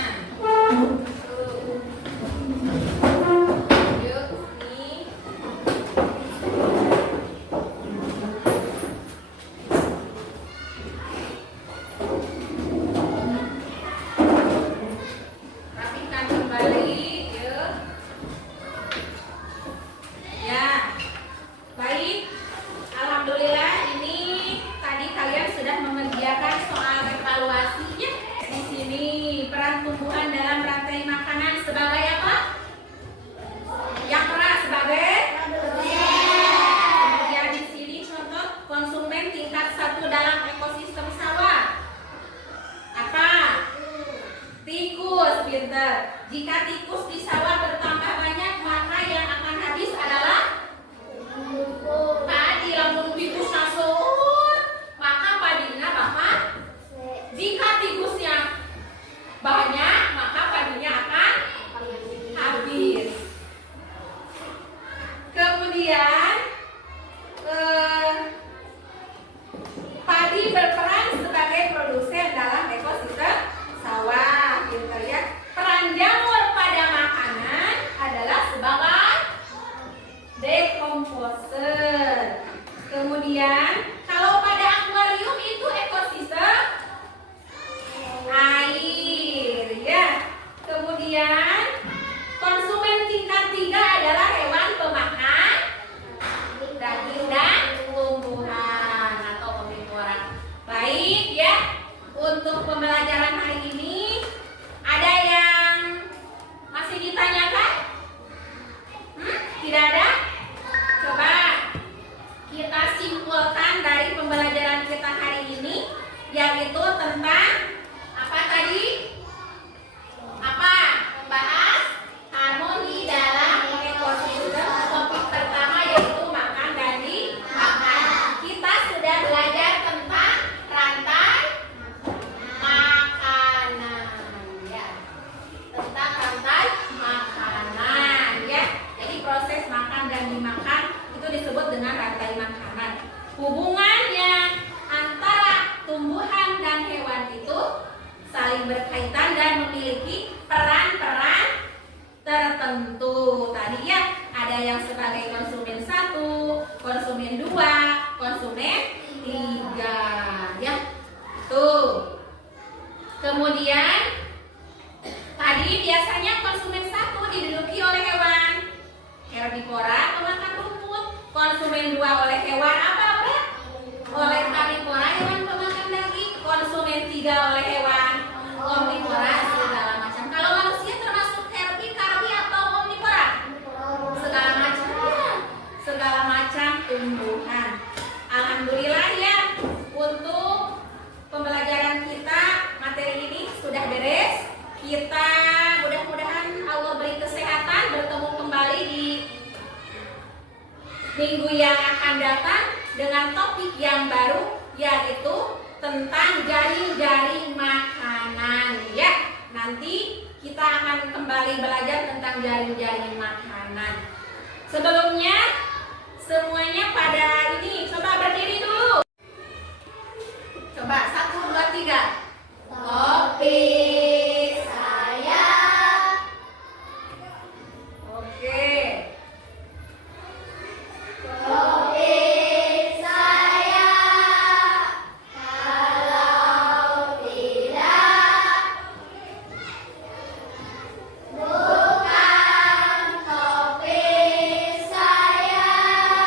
Yuk, ini. Rapikan kembali, yuk. Ya, baik. Alhamdulillah ini tadi kalian sudah mengerjakan soal evaluasi ya. Di sini peran tumbuhan dalam rantai makanan sebagai apa? Yang keras sebagai? Kemudian di sini contoh konsumen tingkat 1 dalam ekosistem sawah. Apa? Tikus, pinter. Jika tikus di sawah bertambah banyak, maka yang akan habis adalah padi. Lamun tikus nasur, maka padinya bakal. Jika tikusnya banyak, maka padinya akan habis. Kemudian padi berperan sebagai produsen dalam ekosistem sawah, pinter ya. Peran jamur pada makanan adalah sebagai dekomposer. Kemudian kalau pada akuarium itu ekosistem air ya. Kemudian konsumen tingkat 3 adalah hewan pemakan daging dan tumbuhan atau omnivora. Baik ya. Untuk pembelajaran hari ini ada yang masih ditanyakan? Tidak ada? Coba kita simpulkan dari pembelajaran kita hari ini, yaitu tentang apa tadi? Apa? Membahas harmoni dalam ekosistem. Topik pertama yaitu makan dan dimakan. Kita sudah belajar tentang rantai makanan ya. Tentang rantai makanan ya. Jadi proses makan dan dimakan itu disebut dengan rantai makanan. Hubungannya antara tumbuhan dan hewan itu saling berkaitan dan memiliki peran-peran tertentu. Tadi ya, ada yang sebagai konsumen 1, konsumen 2, konsumen 3 ya. Tuh. Kemudian tadi biasanya konsumen 1 diduduki oleh hewan herbivora pemakan rumput, konsumen 2 oleh hewan apa? Oleh karnivora, hewan pemakan daging, konsumen 3 oleh hewan omnivora segala macam. Kalau manusia termasuk karbi atau omnivora? minggu yang akan datang dengan topik yang baru, yaitu tentang jaring-jaring makanan ya. Nanti kita akan kembali belajar tentang jaring-jaring makanan. Sebelumnya semuanya pada ini coba berdiri dulu. Coba 1, 2, 3. Topik saya. Oke. Topik saya. Kalau tidak bukan topik saya.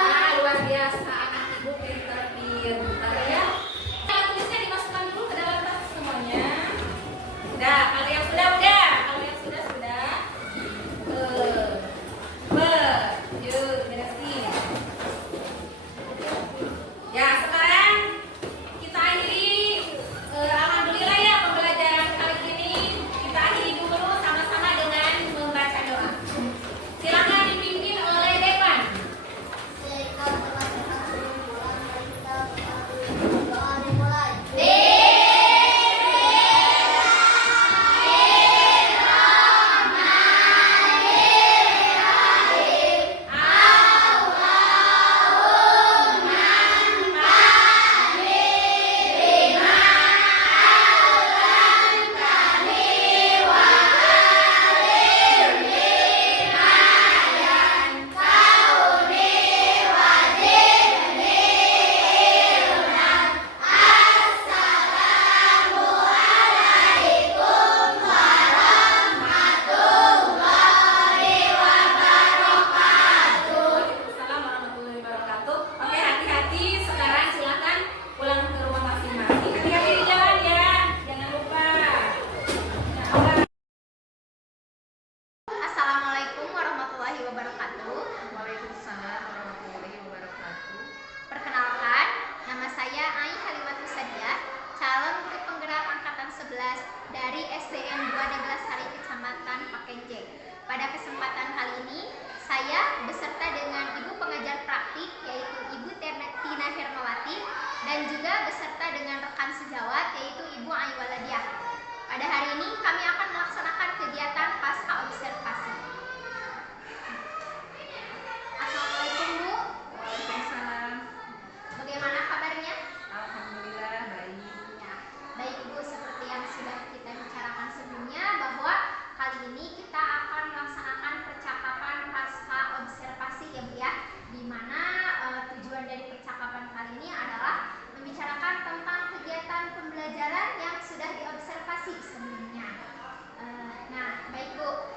Ah, luar biasa, anak ibu pintar-pintar ya. Tulisnya dimasukkan dulu ke dalam tas semuanya. Udah, kalau yang sudah udah, kalau yang sudah. Yuk, beresin. Ya, sekarang kita akhiri. Alhamdulillah ya pembelajaran kali ini kita akhiri dulu sama-sama dengan membaca doa. Silakan dipimpin oleh Devan. Waalaikumsalam warahmatullahi wabarakatuh. Oke, hati-hati. Sekarang silakan pulang ke rumah masing-masing. Hati-hati di jalan ya. Jangan lupa. Assalamualaikum warahmatullahi wabarakatuh. Waalaikumsalam warahmatullahi wabarakatuh. Perkenalkan, nama saya Ai Halimatus Sadiah, calon murid penggerak angkatan 11 dari SDN 2 Neglasari Kecamatan Pakenjeng. Pada kesempatan kali ini, saya beserta dengan ibu pengajar praktik yaitu Ibu Tina Hermawati dan juga beserta dengan rekan sejawat yaitu Ibu Ai Waladiah. Pada hari ini kami akan melaksanakan kegiatan pasca observasi. Assalamualaikum Bu, Waalaikumsalam. bagaimana kabarnya? Alhamdulillah baik. Ya, baik Bu, seperti yang sudah kita bicarakan sebelumnya bahwa kali ini kita akan melaksanakan percakapan pasca observasi ya Bu ya, di mana tujuan dari percakapan kali ini adalah membicarakan tentang kegiatan pembelajaran yang sudah diobservasi sebelumnya. Nah, baik Bu,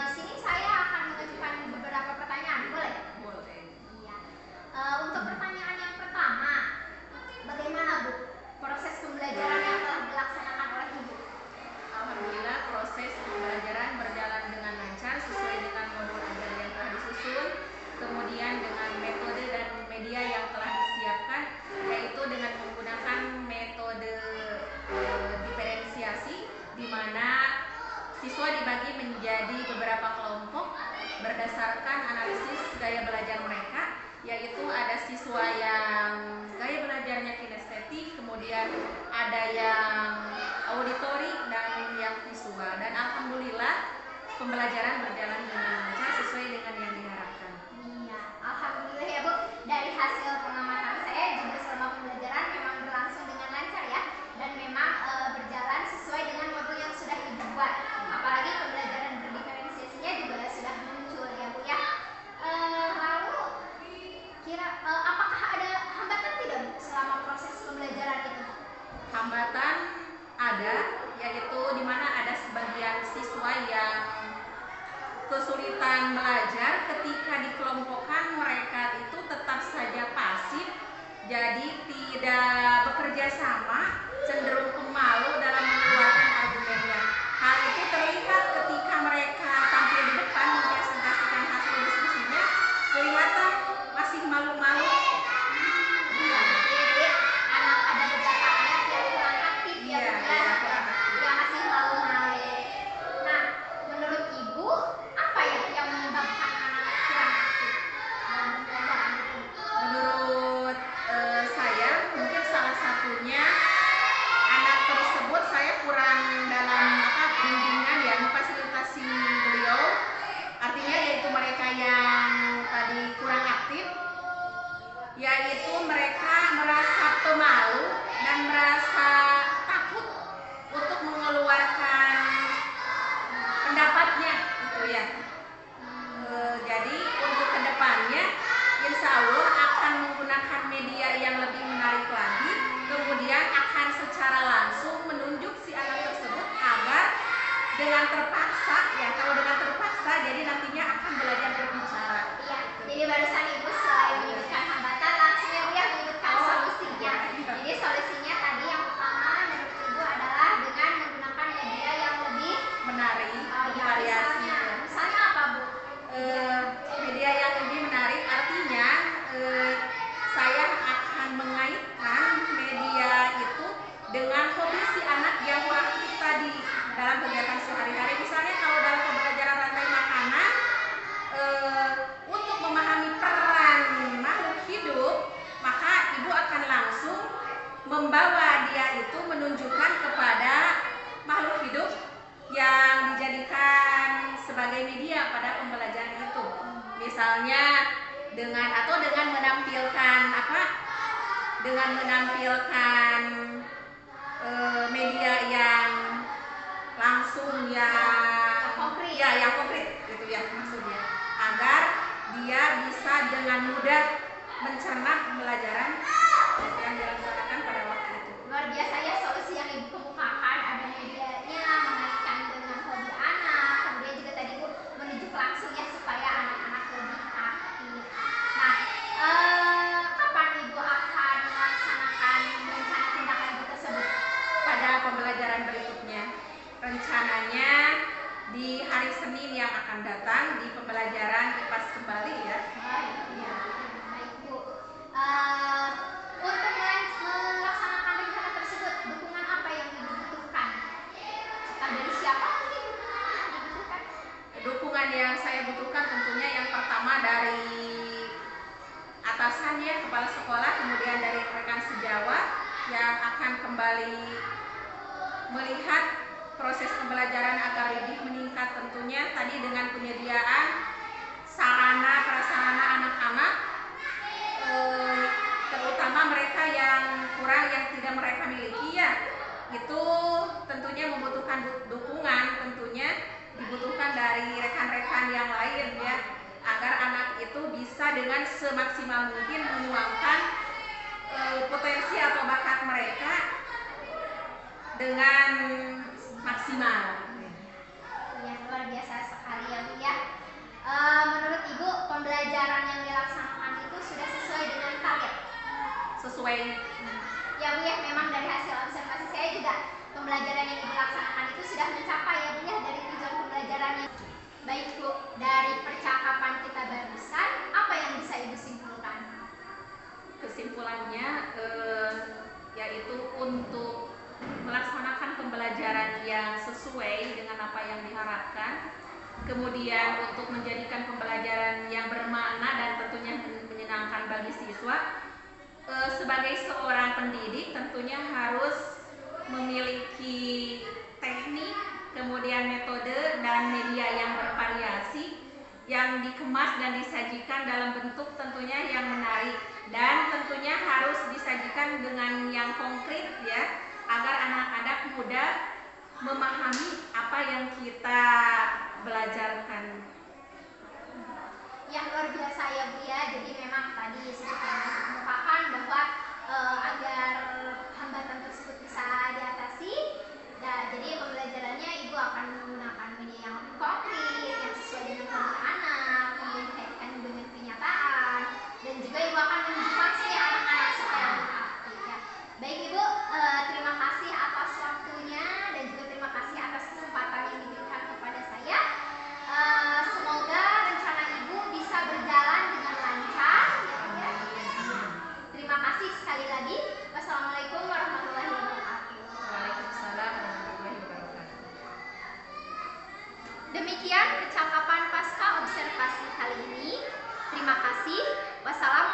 di sini saya akan mengajukan beberapa pertanyaan, boleh? Boleh. Iya. Untuk pertanyaan yang pertama, bagaimana Bu proses pembelajaran yang telah dilaksanakan oleh Ibu? Alhamdulillah proses pembelajaran berjalan dengan lancar sesuai dengan modul ajar yang telah disusun, kemudian dengan metode dan media yang telah disiapkan, yaitu dengan menggunakan metode diferensiasi, di mana siswa dibagi menjadi beberapa kelompok berdasarkan analisis gaya belajar mereka, yaitu ada siswa yang gaya belajarnya kinestetik, kemudian ada yang auditori dan yang visual. Dan alhamdulillah pembelajaran berjalan dengan lancar sesuai dengan yang diharapkan. Iya, alhamdulillah ya Bu. Dari hasil pengamatan saya juga selama pembelajaran memang berlangsung dengan lancar ya, dan memang berjalan sesuai dengan modul yang sudah Ibu buat. Apalagi pembelajaran berdiferensiasinya juga sudah muncul ya Bu ya. Lalu apakah ada hambatan tidak Bu selama proses pembelajaran itu? Hambatan ada, yaitu di mana ada sebagian siswa yang kesulitan yang tadi kurang aktif, yaitu mereka merasa pemalu dan merasa takut untuk mengeluarkan pendapatnya gitu ya. Jadi untuk kedepannya insya Allah akan menggunakan media yang lebih menarik lagi, kemudian akan secara langsung menunjuk si anak tersebut agar dengan terpaksa ya, kalau dengan terpaksa jadi nantinya akan belajar berbicara. Iya, jadi barusan Ibu selain menyebutkan hambatan langsung ya Bu ya menyebutkan solusinya. Jadi solusinya tadi yang pertama menurut Ibu adalah dengan menggunakan media yang lebih Menarik, ya, variasi. misalnya apa Bu? Media yang lebih menarik artinya saya akan mengaitkan media itu dengan hobi si anak yang kurang aktif tadi dalam kegiatan sehari-hari. Misalnya kalau dalam pembelajaran rantai makanan, untuk memahami peran makhluk hidup, maka ibu akan langsung membawa dia itu menunjukkan kepada makhluk hidup yang dijadikan sebagai media pada pembelajaran itu. Misalnya dengan menampilkan dengan menampilkan media yang langsung yang konkret gitu ya maksudnya, agar dia bisa dengan mudah mencerna pembelajaran yang dilaksanakan pada waktu itu. Luar biasa ya solusi yang Ibu kemukakan, ada medianya mengaitkan dengan hobi anak, kemudian juga tadi Bu menunjuk langsung ya supaya anak-anak lebih aktif. Nah, kapan Ibu akan melaksanakan rencana tindakan Ibu tersebut? Pada pembelajaran berikutnya, rencananya di hari Senin yang akan datang di pembelajaran IPAS kembali ya. Baik Bu. Untuk melaksanakan rencana tersebut, dukungan apa yang dibutuhkan? Dari siapa mungkin yang dibutuhkan? Dukungan yang saya butuhkan tentunya yang pertama dari atasannya, kepala sekolah, kemudian dari rekan sejawat yang akan kembali melihat proses pembelajaran agar lebih meningkat, tentunya tadi dengan penyediaan sarana prasarana anak-anak, terutama mereka yang kurang, yang tidak mereka miliki ya, itu tentunya membutuhkan dukungan, tentunya dibutuhkan dari rekan-rekan yang lain ya, agar anak itu bisa dengan semaksimal mungkin menuangkan potensi atau bakat mereka dengan maksimal. Ya, luar biasa sekali ya Bu ya. Menurut Ibu, pembelajaran yang dilaksanakan itu sudah sesuai dengan target? Sesuai. Ya Bu ya, memang dari hasil observasi saya juga pembelajaran yang dilaksanakan itu sudah mencapai ya Bu ya dari tujuan pembelajarannya. Baik Bu, dari percakapan kita barusan, apa yang bisa Ibu simpulkan? Kesimpulannya yaitu untuk melaksanakan pembelajaran yang sesuai dengan apa yang diharapkan, kemudian untuk menjadikan pembelajaran yang bermakna dan tentunya menyenangkan bagi siswa. Sebagai seorang pendidik tentunya harus memiliki teknik, kemudian metode dan media yang bervariasi, yang dikemas dan disajikan dalam bentuk tentunya yang menarik, dan tentunya harus disajikan dengan yang konkret ya, agar anak-anak mudah memahami apa yang kita belajarkan. Yang luar biasa ya Bu ya, jadi memang tadi seperti yang dikemukakan bahwa agar hambatan tersebut bisa diatasi, jadi pembelajarannya Ibu akan menggunakan media yang lebih konkret, yang sesuai dengan hobi anak, kemudian dikaitkan dengan kenyataan, dan juga Ibu akan menunjukkan si anak-anak supaya lebih aktif ya. Baik Ibu, terima kasih atas waktunya dan juga terima kasih atas kesempatan yang diberikan kepada saya. Semoga rencana Ibu bisa berjalan dengan lancar ya. Terima kasih sekali lagi. Wassalamualaikum warahmatullahi wabarakatuh. Waalaikumsalam warahmatullahi wabarakatuh. Demikian percakapan pasca observasi kali ini. Terima kasih. Wassalamualaikum